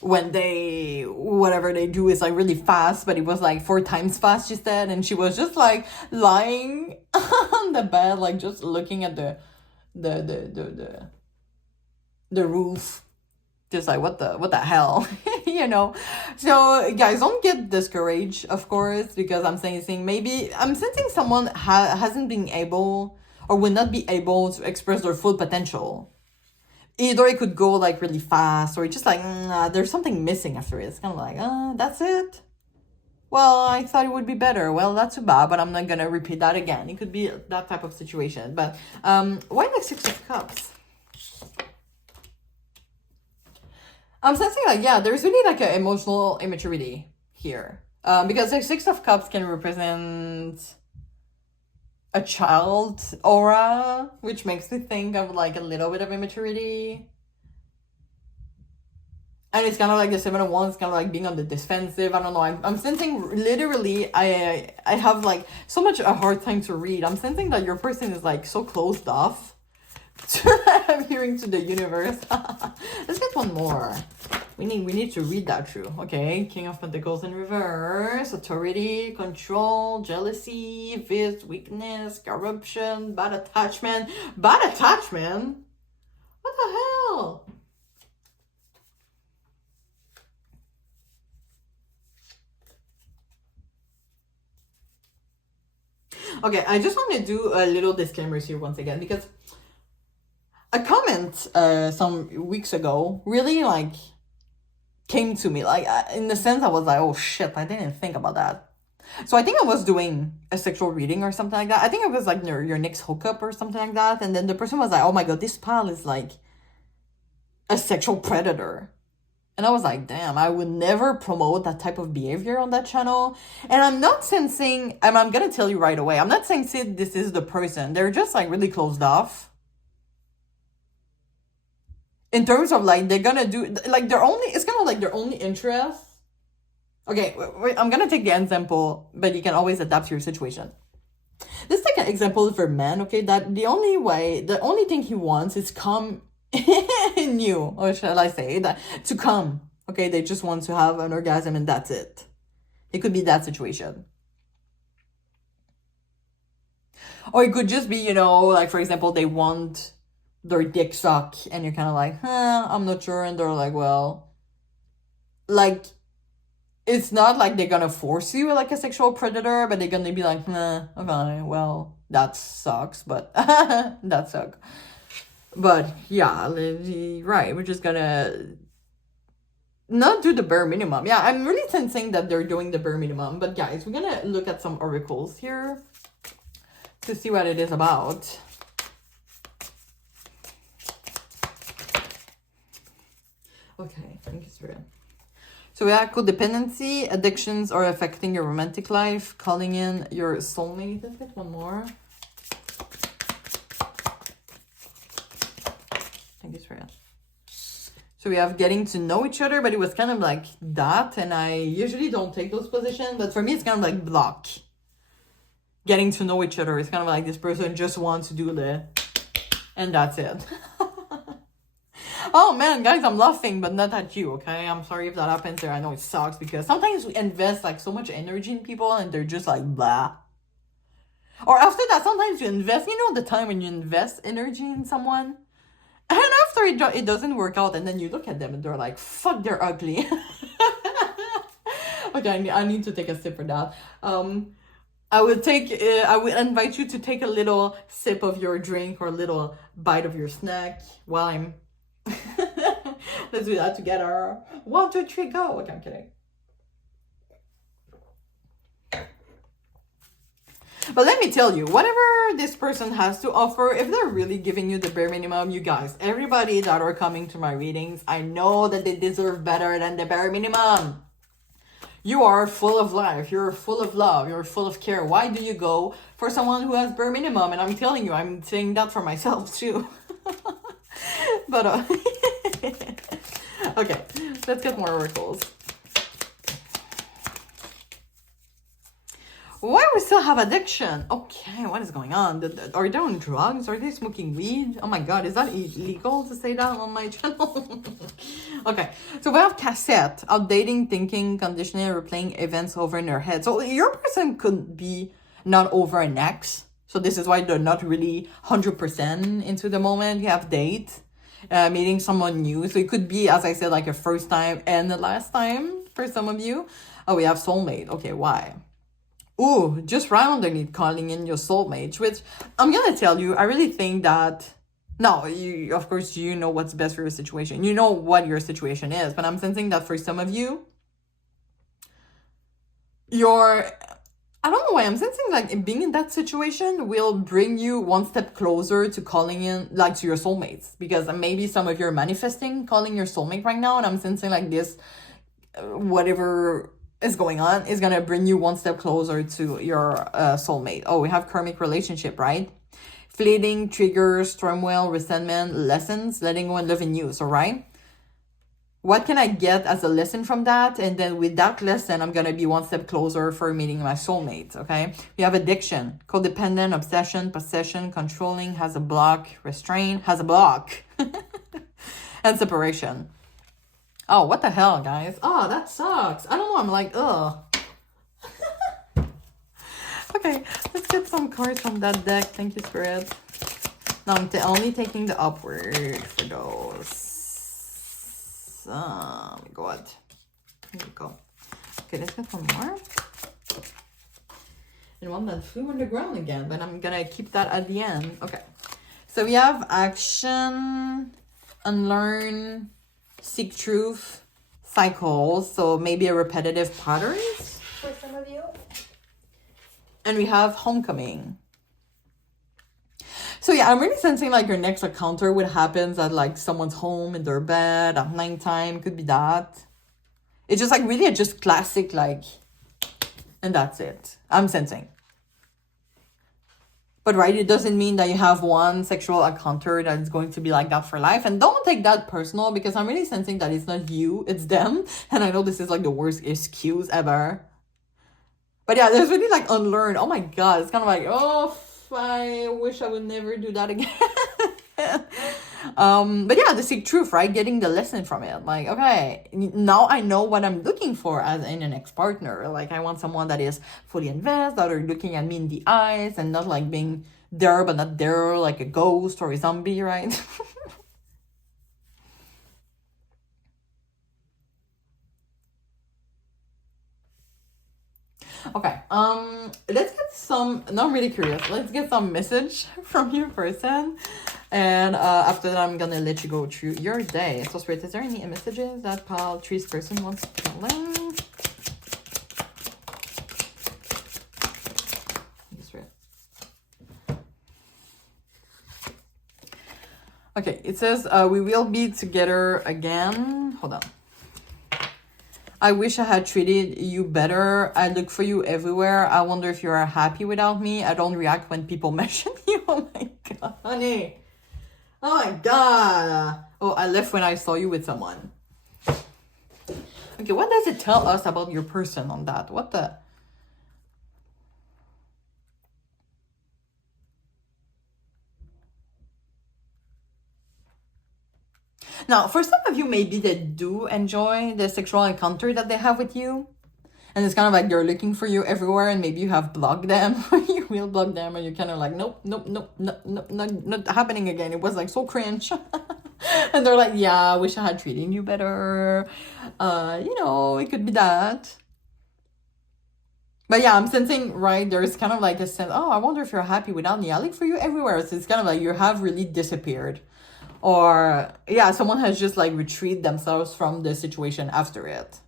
when they, whatever they do is like really fast, but it was like 4 times fast, she said. And she was just like lying on the bed, like just looking at the roof, just like what the hell. You know. So guys, don't get discouraged, of course, because I'm saying maybe I'm sensing someone hasn't been able or will not be able to express their full potential. Either it could go like really fast, or it's just like there's something missing after it. It's kind of like that's it. Well, I thought it would be better. Well, that's too bad, but I'm not gonna repeat that again. It could be that type of situation. But why the 6 of Cups? I'm sensing like, yeah, there's really like an emotional immaturity here. Because the 6 of Cups can represent a child aura, which makes me think of like a little bit of immaturity. And it's kind of like the 7 of Wands, kind of like being on the defensive. I don't know. I'm sensing literally, I have like so much a hard time to read. I'm sensing that your person is like so closed off. I'm hearing to the universe. Let's get one more. We need to read that through. Okay, King of Pentacles in reverse, authority, control, jealousy, fist, weakness, corruption, bad attachment. Bad attachment? What the hell? Okay, I just want to do a little disclaimers here once again, because a comment some weeks ago really like came to me, like in the sense I was like, oh shit, I didn't think about that. So I think I was doing a sexual reading or something like that. I think it was like your next hookup or something like that, and then the person was like, oh my god, this pal is like a sexual predator. And I was like, damn, I would never promote that type of behavior on that channel. And I'm not sensing, and I'm gonna tell you right away, I'm not saying Sid, this is the person. They're just like really closed off. In terms of like, they're gonna do, like it's kind of like their only interest. Okay, wait, I'm gonna take the example, but you can always adapt to your situation. Let's take an example for men, okay? That the only thing he wants is come in you, or shall I say, that to come, okay? They just want to have an orgasm and that's it. It could be that situation. Or it could just be, you know, like for example, they want their dick suck, and you're kind of like, I'm not sure, and they're like, well, like, it's not like they're gonna force you like a sexual predator, but they're gonna be like, okay, well, that sucks, but that sucks. But yeah, right, we're just gonna not do the bare minimum. Yeah, I'm really sensing that they're doing the bare minimum. But guys, we're gonna look at some oracles here to see what it is about. Okay, I think it's real. So we have codependency, addictions are affecting your romantic life, calling in your soulmate. Let's get one more. I think it's real. So we have getting to know each other, but it was kind of like that, and I usually don't take those positions, but for me it's kind of like block. Getting to know each other, it's kind of like this person just wants to do the, and that's it. Oh man, guys, I'm laughing, but not at you, okay? I'm sorry if that happens there. I know it sucks because sometimes we invest like so much energy in people and they're just like blah. Or after that, sometimes you invest, you know, the time when you invest energy in someone, and after it doesn't work out, and then you look at them and they're like, fuck, they're ugly. Okay, I need to take a sip for that. I will invite you to take a little sip of your drink or a little bite of your snack while I'm let's do that together. 1, 2, 3, go. Okay, I'm kidding. But let me tell you, whatever this person has to offer, if they're really giving you the bare minimum, you guys, everybody that are coming to my readings, I know that they deserve better than the bare minimum. You are full of life. You're full of love. You're full of care. Why do you go for someone who has bare minimum? And I'm telling you, I'm saying that for myself too. But okay, let's get more oracles. Why we still have addiction? Okay, what is going on? Are they on drugs? Are they smoking weed? Oh my god, is that illegal to say that on my channel? Okay, so we have cassette, outdating thinking, conditioning, replaying events over in their head. So your person could be not over an ex. So this is why they're not really 100% into the moment. You have date, meeting someone new. So it could be, as I said, like a first time and the last time for some of you. Oh, we have soulmate. Okay, why? Ooh, just right underneath calling in your soulmate, which I'm gonna tell you, I really think that, no, you, of course, you know what's best for your situation. You know what your situation is, but I'm sensing that for some of you, I don't know why I'm sensing like being in that situation will bring you one step closer to calling in, like, to your soulmates, because maybe some of you are manifesting calling your soulmate right now, and I'm sensing like this, whatever is going on is gonna bring you one step closer to your soulmate. Oh, we have karmic relationship, right? Fleeting, triggers, turmoil, resentment, lessons, letting go and loving you. So, right? What can I get as a lesson from that? And then with that lesson, I'm gonna be one step closer for meeting my soulmate, okay? We have addiction, codependent, obsession, possession, controlling, has a block, restraint, has a block, and separation. Oh, what the hell, guys? Oh, that sucks. I don't know. I'm like, ugh. Okay, let's get some cards from that deck. Thank you, Spirit. Now I'm only taking the upward for those. Oh, my God. Here we go. Okay, let's get one more. And one that flew on the ground again, but I'm gonna keep that at the end. Okay. So we have action, unlearn, seek truth, cycles, so maybe a repetitive patterns for some of you. And we have homecoming. So yeah, I'm really sensing like your next encounter would happen at like someone's home in their bed at nighttime. Could be that. It's just like really just classic, like, and that's it. I'm sensing. But right, it doesn't mean that you have one sexual encounter that is going to be like that for life. And don't take that personal, because I'm really sensing that it's not you, it's them. And I know this is like the worst excuse ever. But yeah, there's really like unlearned. Oh my God, it's kind of like, oh, I wish I would never do that again. But yeah, the seek truth, right? Getting the lesson from it. Like, okay, now I know what I'm looking for as in an ex-partner. Like, I want someone that is fully invested, that are looking at me in the eyes and not like being there but not there, like a ghost or a zombie, right? Okay, let's get some, no, I'm really curious. Let's get some message from your person. And after that, I'm gonna let you go through your day. So, Spirit, is there any messages that Pal Tree's person wants to learn? Okay, it says, we will be together again. Hold on. I wish I had treated you better. I look for you everywhere. I wonder if you are happy without me. I don't react when people mention you. Oh my God, honey. Oh my God. Oh, I left when I saw you with someone. Okay, what does it tell us about your person on that? What the? Now, for some of you, maybe they do enjoy the sexual encounter that they have with you. And it's kind of like they're looking for you everywhere, and maybe you have blocked them, or you will block them, and you're kind of like, nope, not happening again. It was like so cringe. And they're like, yeah, I wish I had treated you better. It could be that. But yeah, I'm sensing, right, there's kind of like a sense, oh, I wonder if you're happy without me. I look for you everywhere. So it's kind of like you have really disappeared. Or, yeah, someone has just, like, retreated themselves from the situation after it.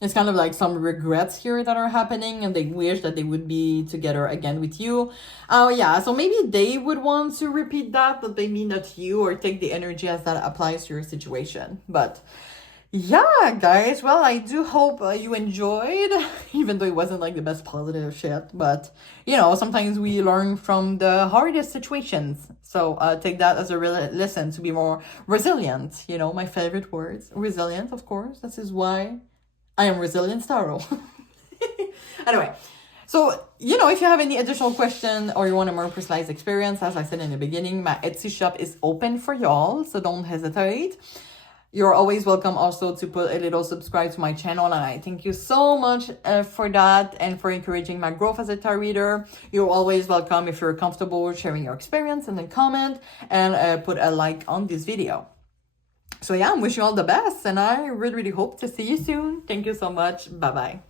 It's kind of like some regrets here that are happening, and they wish that they would be together again with you. Oh, yeah, so maybe they would want to repeat that, but they mean not you, or take the energy as that applies to your situation. But yeah, guys, well, I do hope you enjoyed, even though it wasn't like the best positive shit. But, sometimes we learn from the hardest situations. So take that as a lesson to be more resilient. My favorite words, resilient, of course. This is why I am Resilient Tarot. Anyway, so, if you have any additional question or you want a more personalized experience, as I said in the beginning, my Etsy shop is open for y'all, so don't hesitate. You're always welcome also to put a little subscribe to my channel, and I thank you so much for that and for encouraging my growth as a tarot reader. You're always welcome if you're comfortable sharing your experience, and then comment and put a like on this video. So yeah, I'm wishing you all the best, and I really, really hope to see you soon. Thank you so much. Bye-bye.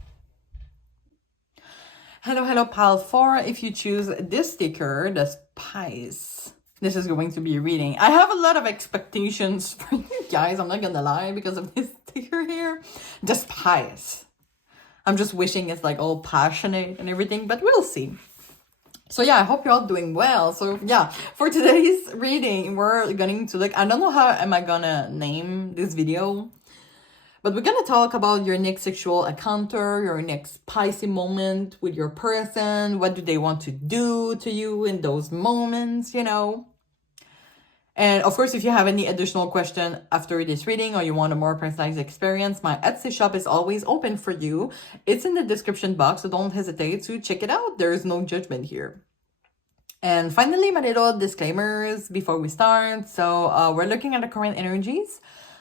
Hello, pile 4. If you choose this sticker, the Spice, this is going to be a reading. I have a lot of expectations for you guys, I'm not gonna lie, because of this sticker here. The Spice. I'm just wishing it's like all passionate and everything, but we'll see. So yeah, I hope you're all doing well. So yeah, for today's reading, we're going to look, I don't know how am I gonna name this video, but we're gonna talk about your next sexual encounter, your next spicy moment with your person. What do they want to do to you in those moments, And of course, if you have any additional question after this reading or you want a more personalized experience, my Etsy shop is always open for you. It's in the description box, so don't hesitate to check it out. There is no judgment here. And finally, my little disclaimers before we start. So we're looking at the current energies.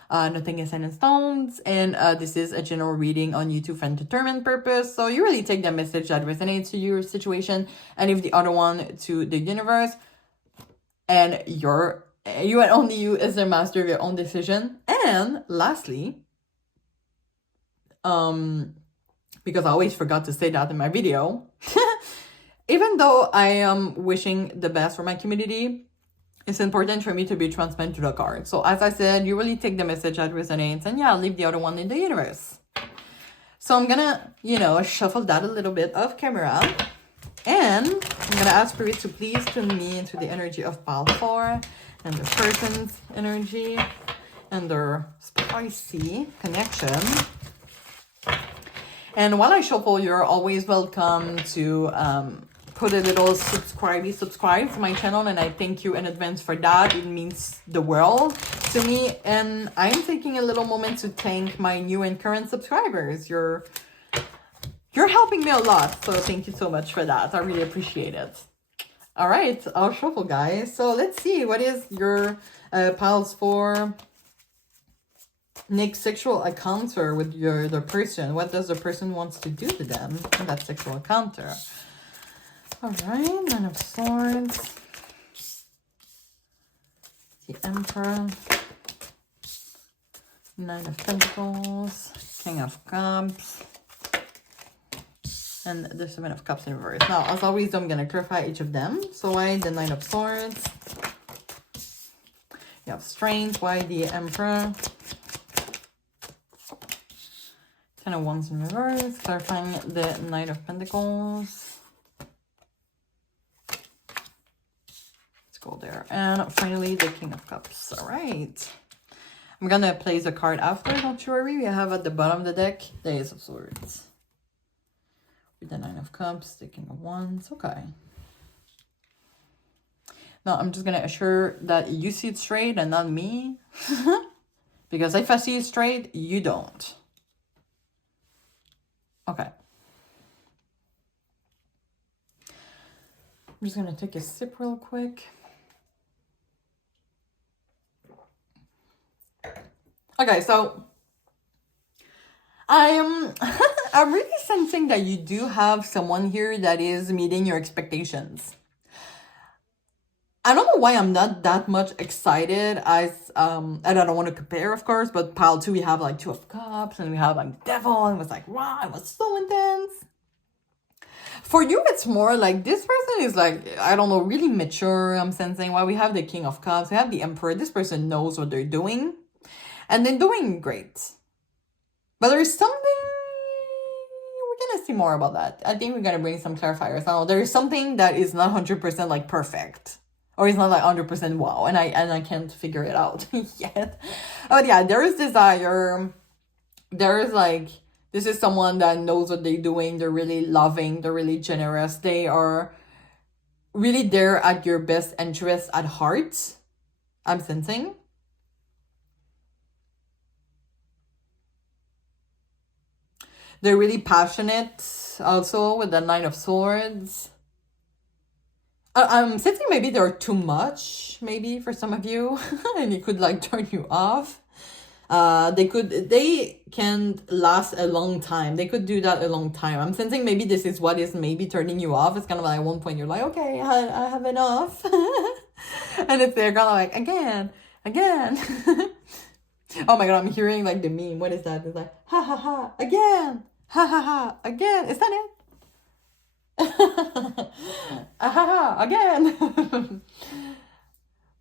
Nothing is set in stones, and this is a general reading on YouTube for entertainment purpose. So you really take the message that resonates to your situation and leave the other one to the universe. And you and only you is the master of your own decision. And lastly, because I always forgot to say that in my video, even though I am wishing the best for my community, it's important for me to be transparent to the card. So as I said, you really take the message that resonates, and yeah, leave the other one in the universe. So I'm gonna, shuffle that a little bit off camera. And I'm gonna ask Spirit to please tune me into the energy of pile 4 and the person's energy and their spicy connection. And while I shuffle, you're always welcome to put a little subscribe to my channel, and I thank you in advance for that. It means the world to me, and I'm taking a little moment to thank my new and current subscribers. You're helping me a lot, so thank you so much for that. I really appreciate it. All right, I'll shuffle, guys. So let's see, what is your piles for next sexual encounter with the person? What does the person wants to do to them in that sexual encounter? All right, Nine of Swords, the Emperor, Nine of Pentacles, King of Cups, and the Seven of Cups in reverse. Now, as always, I'm going to clarify each of them. So why the Nine of Swords? You have Strength. Why the Emperor? Ten of Wands in reverse. Clarifying the Knight of Pentacles. Go there. And finally, the King of Cups. All right. I'm going to place a card after, don't you worry. We have at the bottom of the deck, the Ace of Swords. With the Nine of Cups, the King of Wands. Okay. Now, I'm just going to assure that you see it straight and not me. Because if I see it straight, you don't. Okay. I'm just going to take a sip real quick. Okay, so I'm really sensing that you do have someone here that is meeting your expectations. I don't know why I'm not that much excited as and I don't want to compare, of course, but pile 2 we have like Two of Cups and we have like Devil, and it was like, wow, it was so intense. For you, it's more like this person is like, I don't know, really mature. I'm sensing. While we have the King of Cups, we have the Emperor. This person knows what they're doing. And they're doing great. But there's something, we're going to see more about that. I think we're going to bring some clarifiers now. There's something that is not 100% like perfect. Or it's not like 100% wow. And I can't figure it out yet. But yeah, there is desire. There is like, this is someone that knows what they're doing. They're really loving. They're really generous. They are really there at your best interest at heart. I'm sensing. They're really passionate also with the Nine of Swords. I'm sensing maybe they're too much, maybe for some of you, and it could like turn you off. They can last a long time. They could do that a long time. I'm sensing maybe this is what is maybe turning you off. It's kind of like at one point you're like, okay, I have enough. And it's they're kind of like, again. Oh my god, I'm hearing like the meme. What is that? It's like, ha ha ha, again. Ha ha ha, again. Is that it? Ah, again.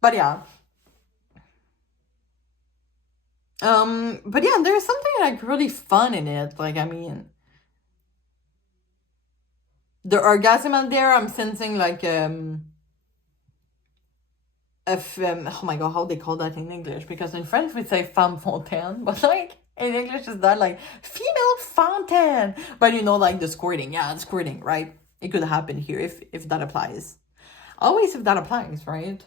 But yeah. But yeah, there's something like really fun in it. Like, I mean, the orgasm out there, I'm sensing like oh my god, how they call that in English? Because in French we say femme fontaine, but like in English is that like female fountain. But you know, like the squirting, yeah, the squirting, right? It could happen here if that applies. Always if that applies, right?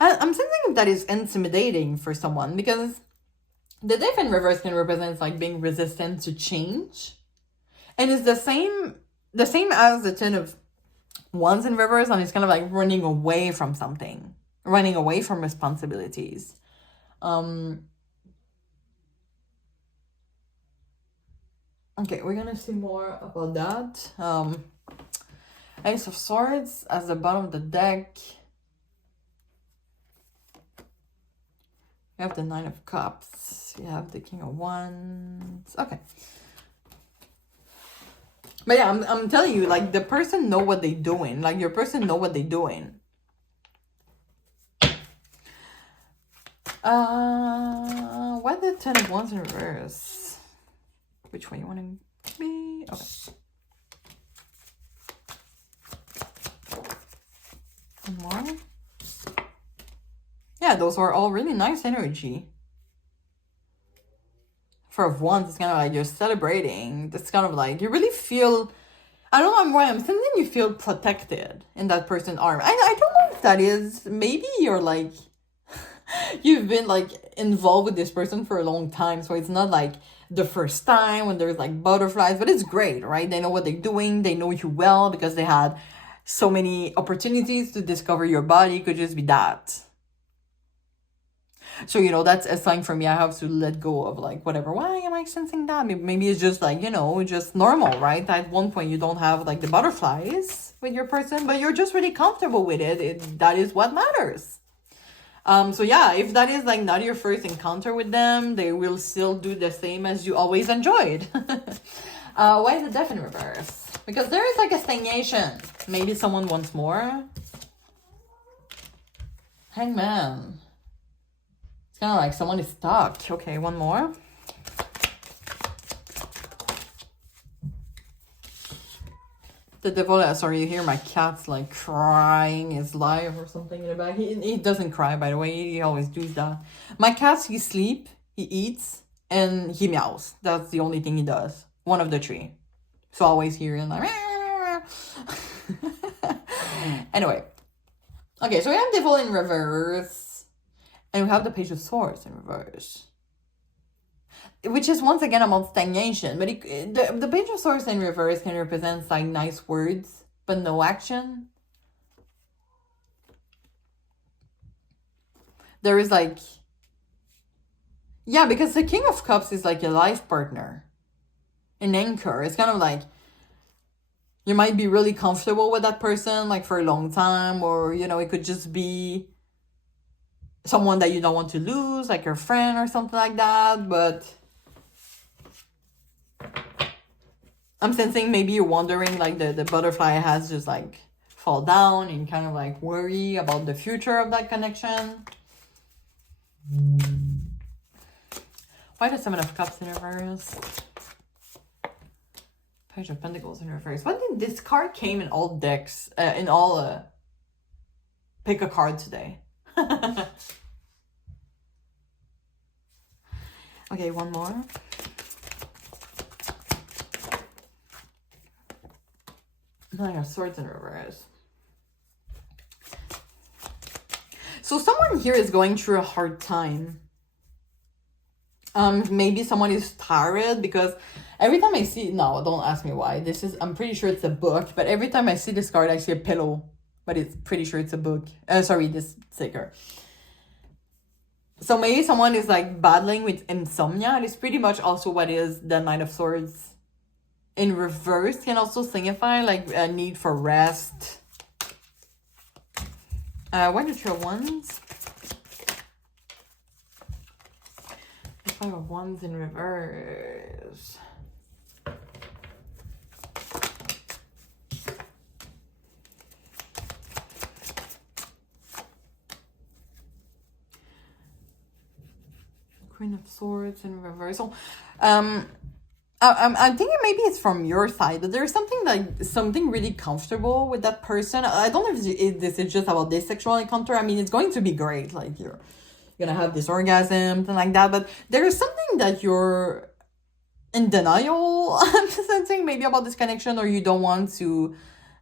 I'm sensing that is intimidating for someone because the death in reverse can represent like being resistant to change. And it's the same as the Ten of Wands in reverse, and it's kind of like running away from something, running away from responsibilities. Okay, we're gonna see more about that. Ace of Swords as the bottom of the deck. You have the Nine of Cups. You have the King of Wands. Okay. But yeah, I'm telling you, like, the person know what they doing. Like, your person know what they doing. Why the Ten of Wands in reverse? Which one you want to be? Okay. One more. Yeah, those were all really nice energy. Four of Wands, it's kind of like you're celebrating. It's kind of like you really feel, I don't know why I'm sensing you feel protected in that person's arm. I don't know if that is, maybe you're like, you've been like involved with this person for a long time. So it's not like the first time when there's like butterflies, but it's great, right? They know what they're doing. They know you well because they had so many opportunities to discover your body. It could just be that. So, you know, that's a sign for me. I have to let go of like, whatever. Why am I sensing that? Maybe it's just like, you know, just normal, right? At one point, you don't have like the butterflies with your person, but you're just really comfortable with it. That is what matters. So yeah, if that is like not your first encounter with them, they will still do the same as you always enjoyed. Why is the Death in reverse? Because there is like a stagnation. Maybe someone wants more. Hangman. Kind of like someone is stuck. Okay, one more. The Devil, sorry, you hear my cat's like crying, is live or something in the back. He doesn't cry, by the way. He always does that. My cat, he sleeps, he eats, and he meows. That's the only thing he does. One of the three. So I always hear him like... Anyway. Okay, so we have Devil in reverse. And we have the Page of Swords in reverse. Which is once again about stagnation. But the Page of Swords in reverse can represent like nice words, but no action. There is like... Yeah, because the King of Cups is like a life partner. An anchor. It's kind of like... You might be really comfortable with that person like for a long time. Or, you know, it could just be... someone that you don't want to lose, like your friend or something like that, but I'm sensing maybe you're wondering, like the butterfly has just like fall down and kind of like worry about the future of that connection. Why the Seven of Cups in reverse? Page of Pentacles in reverse. When did this card came in all decks, pick a card today. Okay, one more. Nine of Swords in reverse. So someone here is going through a hard time. Maybe someone is tired because every time I see, no, don't ask me why. I'm pretty sure it's a book, but every time I see this card, I see a pillow, but it's pretty sure it's a book. Sorry, this sticker. So maybe someone is like battling with insomnia, and it's pretty much also what is the Knight of Swords in reverse. Can also signify like a need for rest. Why the Three of Wands? The Five of Wands in reverse. Queen of Swords in reverse. So, I'm thinking maybe it's from your side, but there's something really comfortable with that person. I don't know if this is just about this sexual encounter. I mean, it's going to be great. Like you're gonna have this orgasm, something like that. But there is something that you're in denial. I'm sensing maybe about this connection, or you don't want to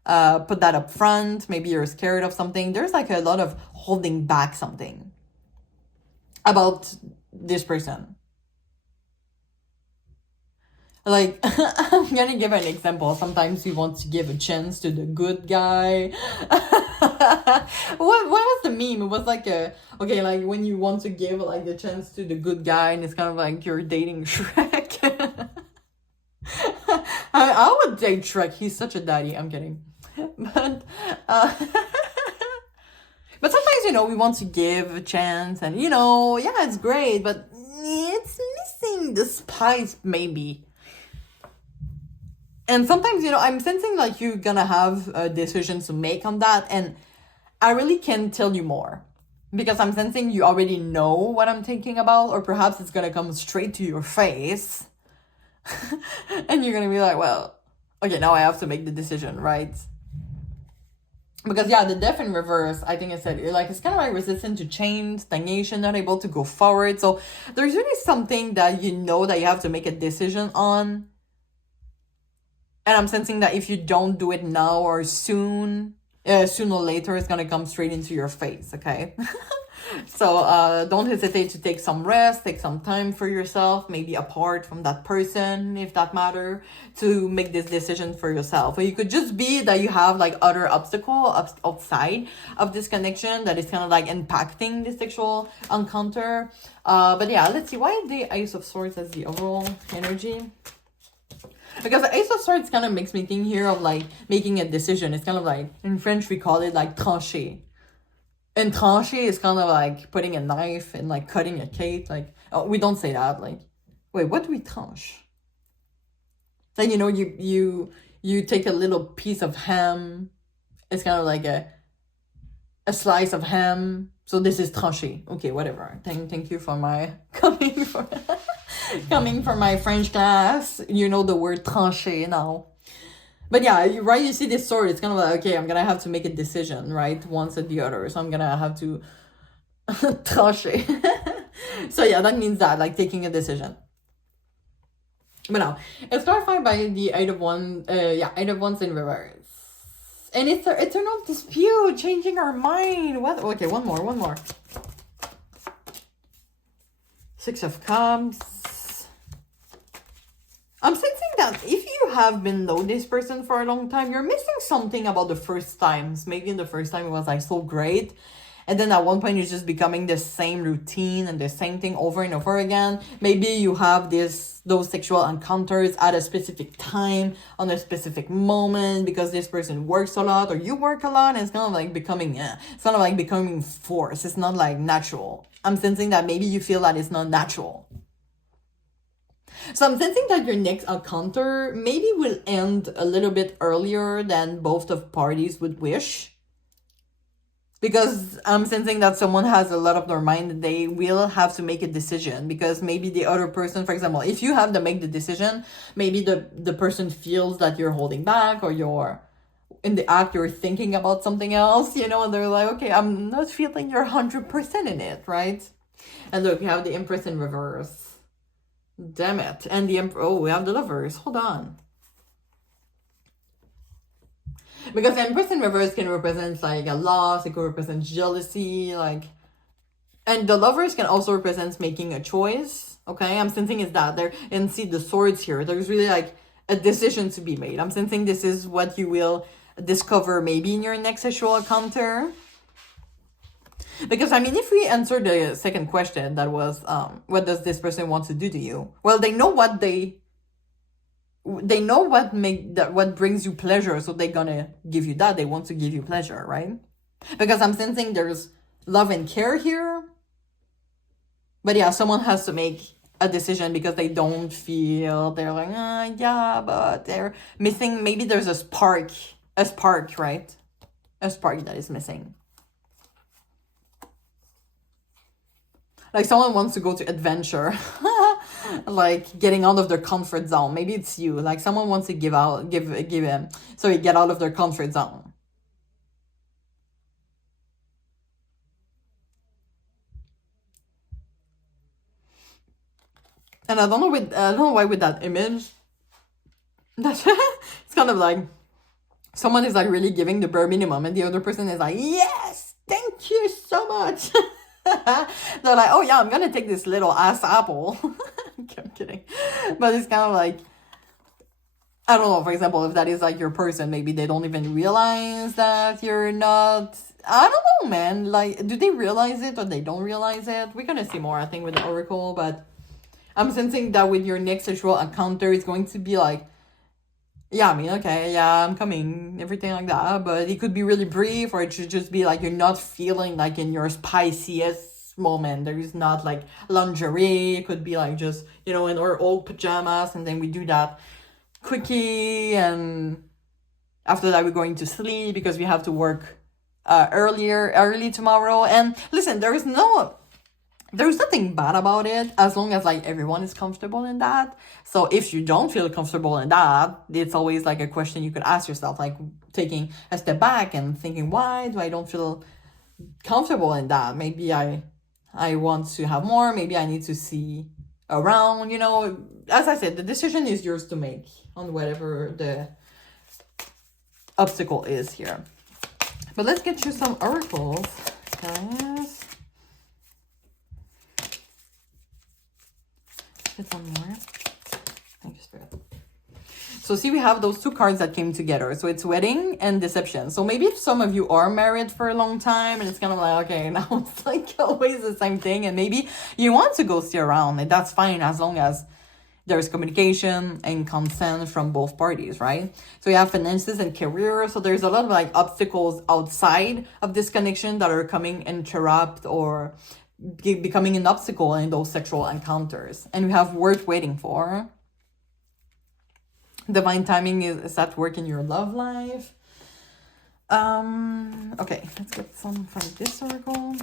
put that up front. Maybe you're scared of something. There's like a lot of holding back something about this person. Like, I'm gonna give an example. Sometimes you want to give a chance to the good guy. What was the meme? It was like okay, like when you want to give like the chance to the good guy, and it's kind of like you're dating Shrek. I would date Shrek. He's such a daddy. I'm kidding. But but sometimes, we want to give a chance, and yeah, it's great, but it's missing the spice maybe. And sometimes, I'm sensing like you're gonna have a decision to make on that, and I really can't tell you more because I'm sensing you already know what I'm thinking about, or perhaps it's gonna come straight to your face. And you're gonna be like, well, okay, now I have to make the decision, right? Because yeah, the Death in reverse, I think I said, it's kind of like resistant to change, stagnation, not able to go forward. So there's really something that that you have to make a decision on. And I'm sensing that if you don't do it now or soon or later, it's gonna come straight into your face, okay? So don't hesitate to take some rest, take some time for yourself, maybe apart from that person, if that matter, to make this decision for yourself. Or you could just be that you have like other obstacle outside of this connection that is kind of like impacting the sexual encounter. But yeah, let's see, why the Ace of Swords as the overall energy? Because the Ace of Swords kind of makes me think here of like making a decision. It's kind of like, in French we call it like trancher. And trancher is kind of like putting a knife and like cutting a cake. Like, oh, we don't say that. Like, wait, what do we tranche? Like, you take a little piece of ham. It's kind of like a slice of ham. So this is tranché. Okay, whatever. Thank you for my coming from my French class. You know the word tranché now. But yeah, you see this sword, it's kind of like, okay, I'm gonna have to make a decision, right? Once or the other. So I'm gonna have to trancher. So yeah, that means that, like taking a decision. But now, it's clarified by the Eight of Wands in reverse. And it's an eternal dispute, changing our mind. What? Okay, one more. Six of Cups. I'm sensing that if you have been known this person for a long time, you're missing something about the first times. Maybe in the first time it was like so great. And then at one point it's just becoming the same routine and the same thing over and over again. Maybe you have those sexual encounters at a specific time, on a specific moment, because this person works a lot or you work a lot, and it's kind of like becoming forced. It's not like natural. I'm sensing that maybe you feel that it's not natural. So I'm sensing that your next encounter maybe will end a little bit earlier than both of parties would wish. Because I'm sensing that someone has a lot of their mind that they will have to make a decision. Because maybe the other person, for example, if you have to make the decision, maybe the person feels that you're holding back, or you're in the act, you're thinking about something else, and they're like, okay, I'm not feeling you're 100% in it, right? And look, we have the Empress in reverse. Damn it. And the we have the Lovers. Hold on. Because the Empress in reverse can represent like a loss, it could represent jealousy, and the Lovers can also represent making a choice. Okay, I'm sensing is that there, and see the swords here. There's really like a decision to be made. I'm sensing this is what you will discover maybe in your next sexual encounter. Because, I mean, if we answer the second question, that was, what does this person want to do to you? Well, they know what what brings you pleasure, so they're gonna give you that. They want to give you pleasure, right? Because I'm sensing there's love and care here. But yeah, someone has to make a decision because they don't feel, they're like, yeah, but they're missing, maybe there's a spark, right? A spark that is missing. Like someone wants to go to adventure, like getting out of their comfort zone. Maybe it's you. Like someone wants to get out of their comfort zone. And I don't know why with that image, that it's kind of like someone is like really giving the bare minimum, and the other person is like, yes, thank you so much. They're like, oh yeah, I'm gonna take this little ass apple. I'm kidding. But it's kind of like, I don't know, for example, if that is like your person, maybe they don't even realize that you're not, I don't know, man. Like, do they realize it or they don't realize it? We're gonna see more, I think, with the oracle, but I'm sensing that with your next sexual encounter, it's going to be like, yeah, I mean, okay, yeah, I'm coming, everything like that, but it could be really brief, or it should just be like you're not feeling like in your spiciest moment. There is not like lingerie. It could be like just, in our old pajamas, and then we do that quickie, and after that we're going to sleep because we have to work early tomorrow. And listen, there's nothing bad about it as long as like everyone is comfortable in that. So if you don't feel comfortable in that, it's always like a question you could ask yourself, like taking a step back and thinking, why do I don't feel comfortable in that? Maybe I want to have more. Maybe I need to see around, as I said, the decision is yours to make on whatever the obstacle is here. But let's get you some oracles, guys. Some more. Thank you, Spirit. So see, we have those two cards that came together. So it's wedding and deception. So maybe if some of you are married for a long time and it's kind of like, okay, now it's like always the same thing, and maybe you want to go stay around, and that's fine as long as there's communication and consent from both parties, right? So you have finances and career. So there's a lot of like obstacles outside of this connection that are coming interrupt or becoming an obstacle in those sexual encounters. And we have worth waiting for. Divine timing is at work in your love life. Okay, let's get some from this oracle.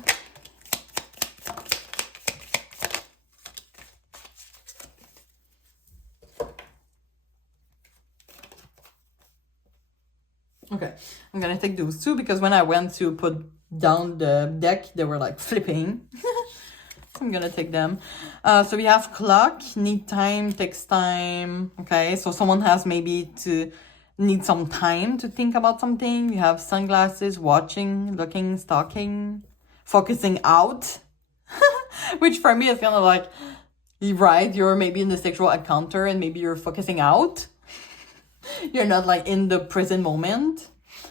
Okay, I'm gonna take those two because when I went to put down the deck, they were like flipping. So I'm gonna take them. So we have clock, need time, takes time. Okay, so someone has maybe to need some time to think about something. We have sunglasses, watching, looking, stalking, focusing out. Which for me is kind of like, right, you're maybe in the sexual encounter and maybe you're focusing out. You're not like in the present moment.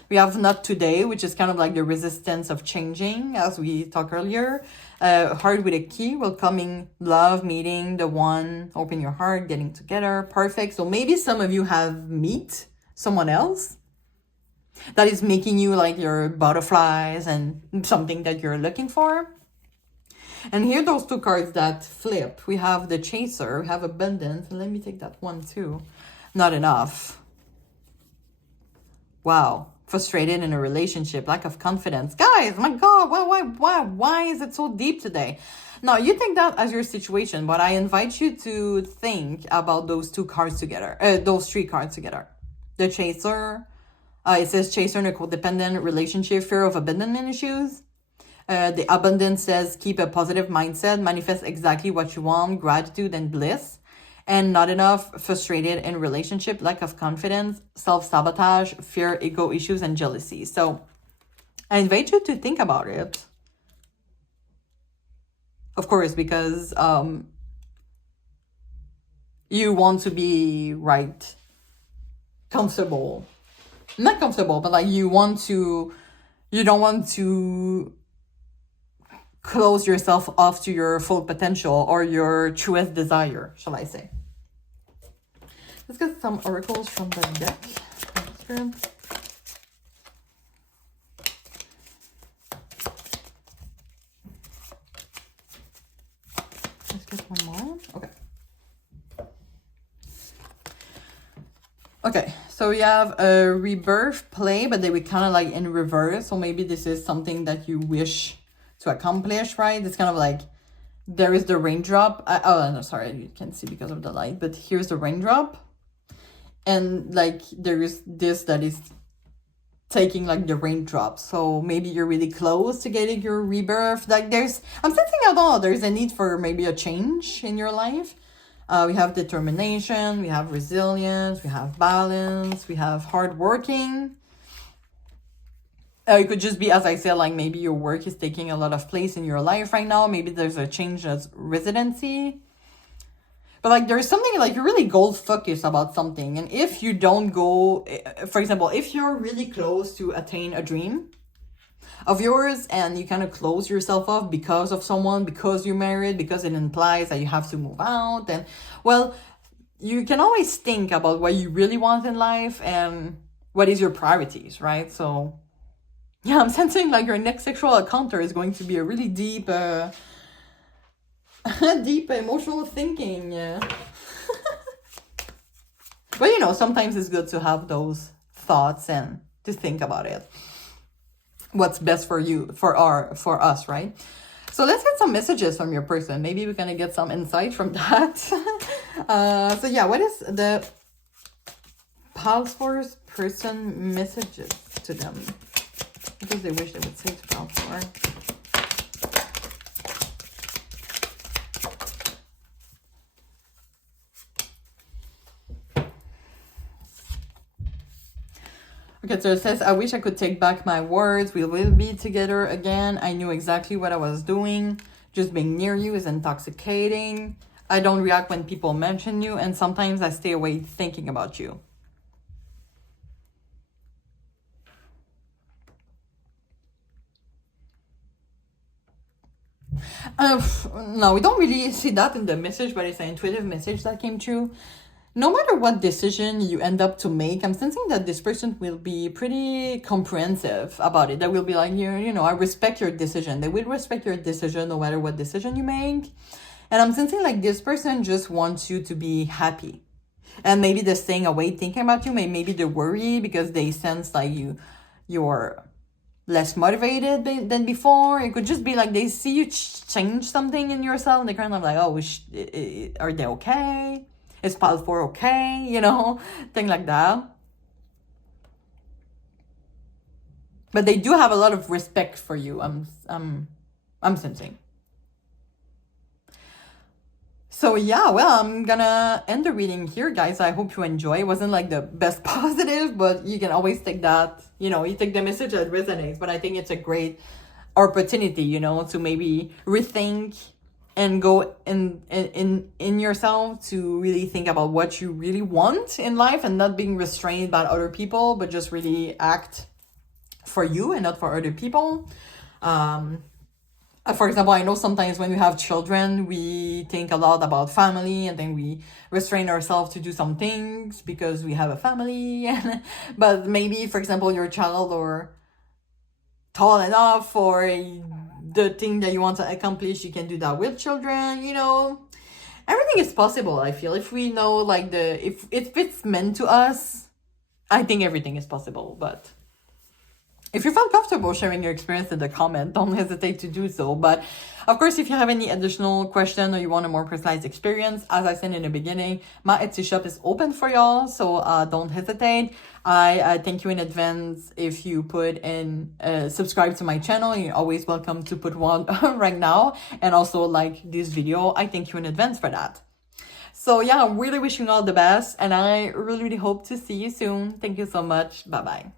We have not today, which is kind of like the resistance of changing, as we talked earlier. Heart with a key, welcoming love, meeting the one, open your heart, getting together, perfect. So maybe some of you have meet someone else that is making you like your butterflies and something that you're looking for. And here, those two cards that flip, we have the chaser, we have abundance. Let me take that one too. Not enough. Wow. Frustrated in a relationship, lack of confidence. Guys, my God, why is it so deep today? Now, you take that as your situation, but I invite you to think about those two cards together, those three cards together. The chaser, it says chaser in a codependent relationship, fear of abandonment issues. The abundance says keep a positive mindset, manifest exactly what you want, gratitude and bliss. And not enough, frustrated in relationship, lack of confidence, self-sabotage, fear, ego issues, and jealousy. So I invite you to think about it. Of course, because you want to be right, comfortable. Not comfortable, but like you don't want to close yourself off to your full potential or your truest desire, shall I say. Let's get some oracles from the deck. Let's get one more. Okay. Okay, so we have a rebirth play, but they were kind of like in reverse. So maybe this is something that you wish to accomplish, right? It's kind of like there is the raindrop. Oh, no, sorry, you can't see because of the light, but here's the raindrop. And like there is this that is taking like the raindrop. So maybe you're really close to getting your rebirth. Like I'm sensing at all, there's a need for maybe a change in your life. We have determination, we have resilience, we have balance, we have hard working. It could just be, as I said, like maybe your work is taking a lot of place in your life right now. Maybe there's a change as residency. But like there's something like you're really goal focused about something. And if you don't go, for example, if you're really close to attain a dream of yours and you kind of close yourself off because of someone, because you're married, because it implies that you have to move out, and well, you can always think about what you really want in life and what is your priorities, right? So yeah, I'm sensing like your next sexual encounter is going to be a really deep deep emotional thinking. Yeah. But you know, sometimes it's good to have those thoughts and to think about it. What's best for you, for us, right? So let's get some messages from your person. Maybe we're gonna get some insight from that. So yeah, what is the Pulse Force person messages to them? What do they wish they would say to Pulse Force? Okay, so it says, I wish I could take back my words. We will be together again. I knew exactly what I was doing. Just being near you is intoxicating. I don't react when people mention you, and sometimes I stay away thinking about you. No, we don't really see that in the message, but it's an intuitive message that came through. No matter what decision you end up to make, I'm sensing that this person will be pretty comprehensive about it. They will be like, you know, I respect your decision. They will respect your decision no matter what decision you make. And I'm sensing like this person just wants you to be happy. And maybe they're staying away thinking about you. Maybe they worry because they sense like you're less motivated than before. It could just be like they see you change something in yourself. And they're kind of like, oh, are they okay? Is Pulse 4 okay? You know, thing like that. But they do have a lot of respect for you. I'm sensing. So yeah, well, I'm gonna end the reading here, guys. I hope you enjoy. It wasn't like the best positive, but you can always take that, you know, you take the message that resonates. But I think it's a great opportunity, you know, to maybe rethink and go in yourself to really think about what you really want in life and not being restrained by other people, but just really act for you and not for other people. For example, I know sometimes when we have children, we think a lot about family and then we restrain ourselves to do some things because we have a family. But maybe, for example, your child or tall enough for the thing that you want to accomplish, you can do that with children, you know. Everything is possible, I feel. If we know, like, if it's meant to us, I think everything is possible. But if you feel comfortable sharing your experience in the comment, don't hesitate to do so. But of course, if you have any additional question or you want a more personalized experience, as I said in the beginning, my Etsy shop is open for y'all. So don't hesitate. I thank you in advance if you put in subscribe to my channel. You're always welcome to put one right now. And also like this video. I thank you in advance for that. So yeah, I'm really wishing you all the best. And I really, really hope to see you soon. Thank you so much. Bye-bye.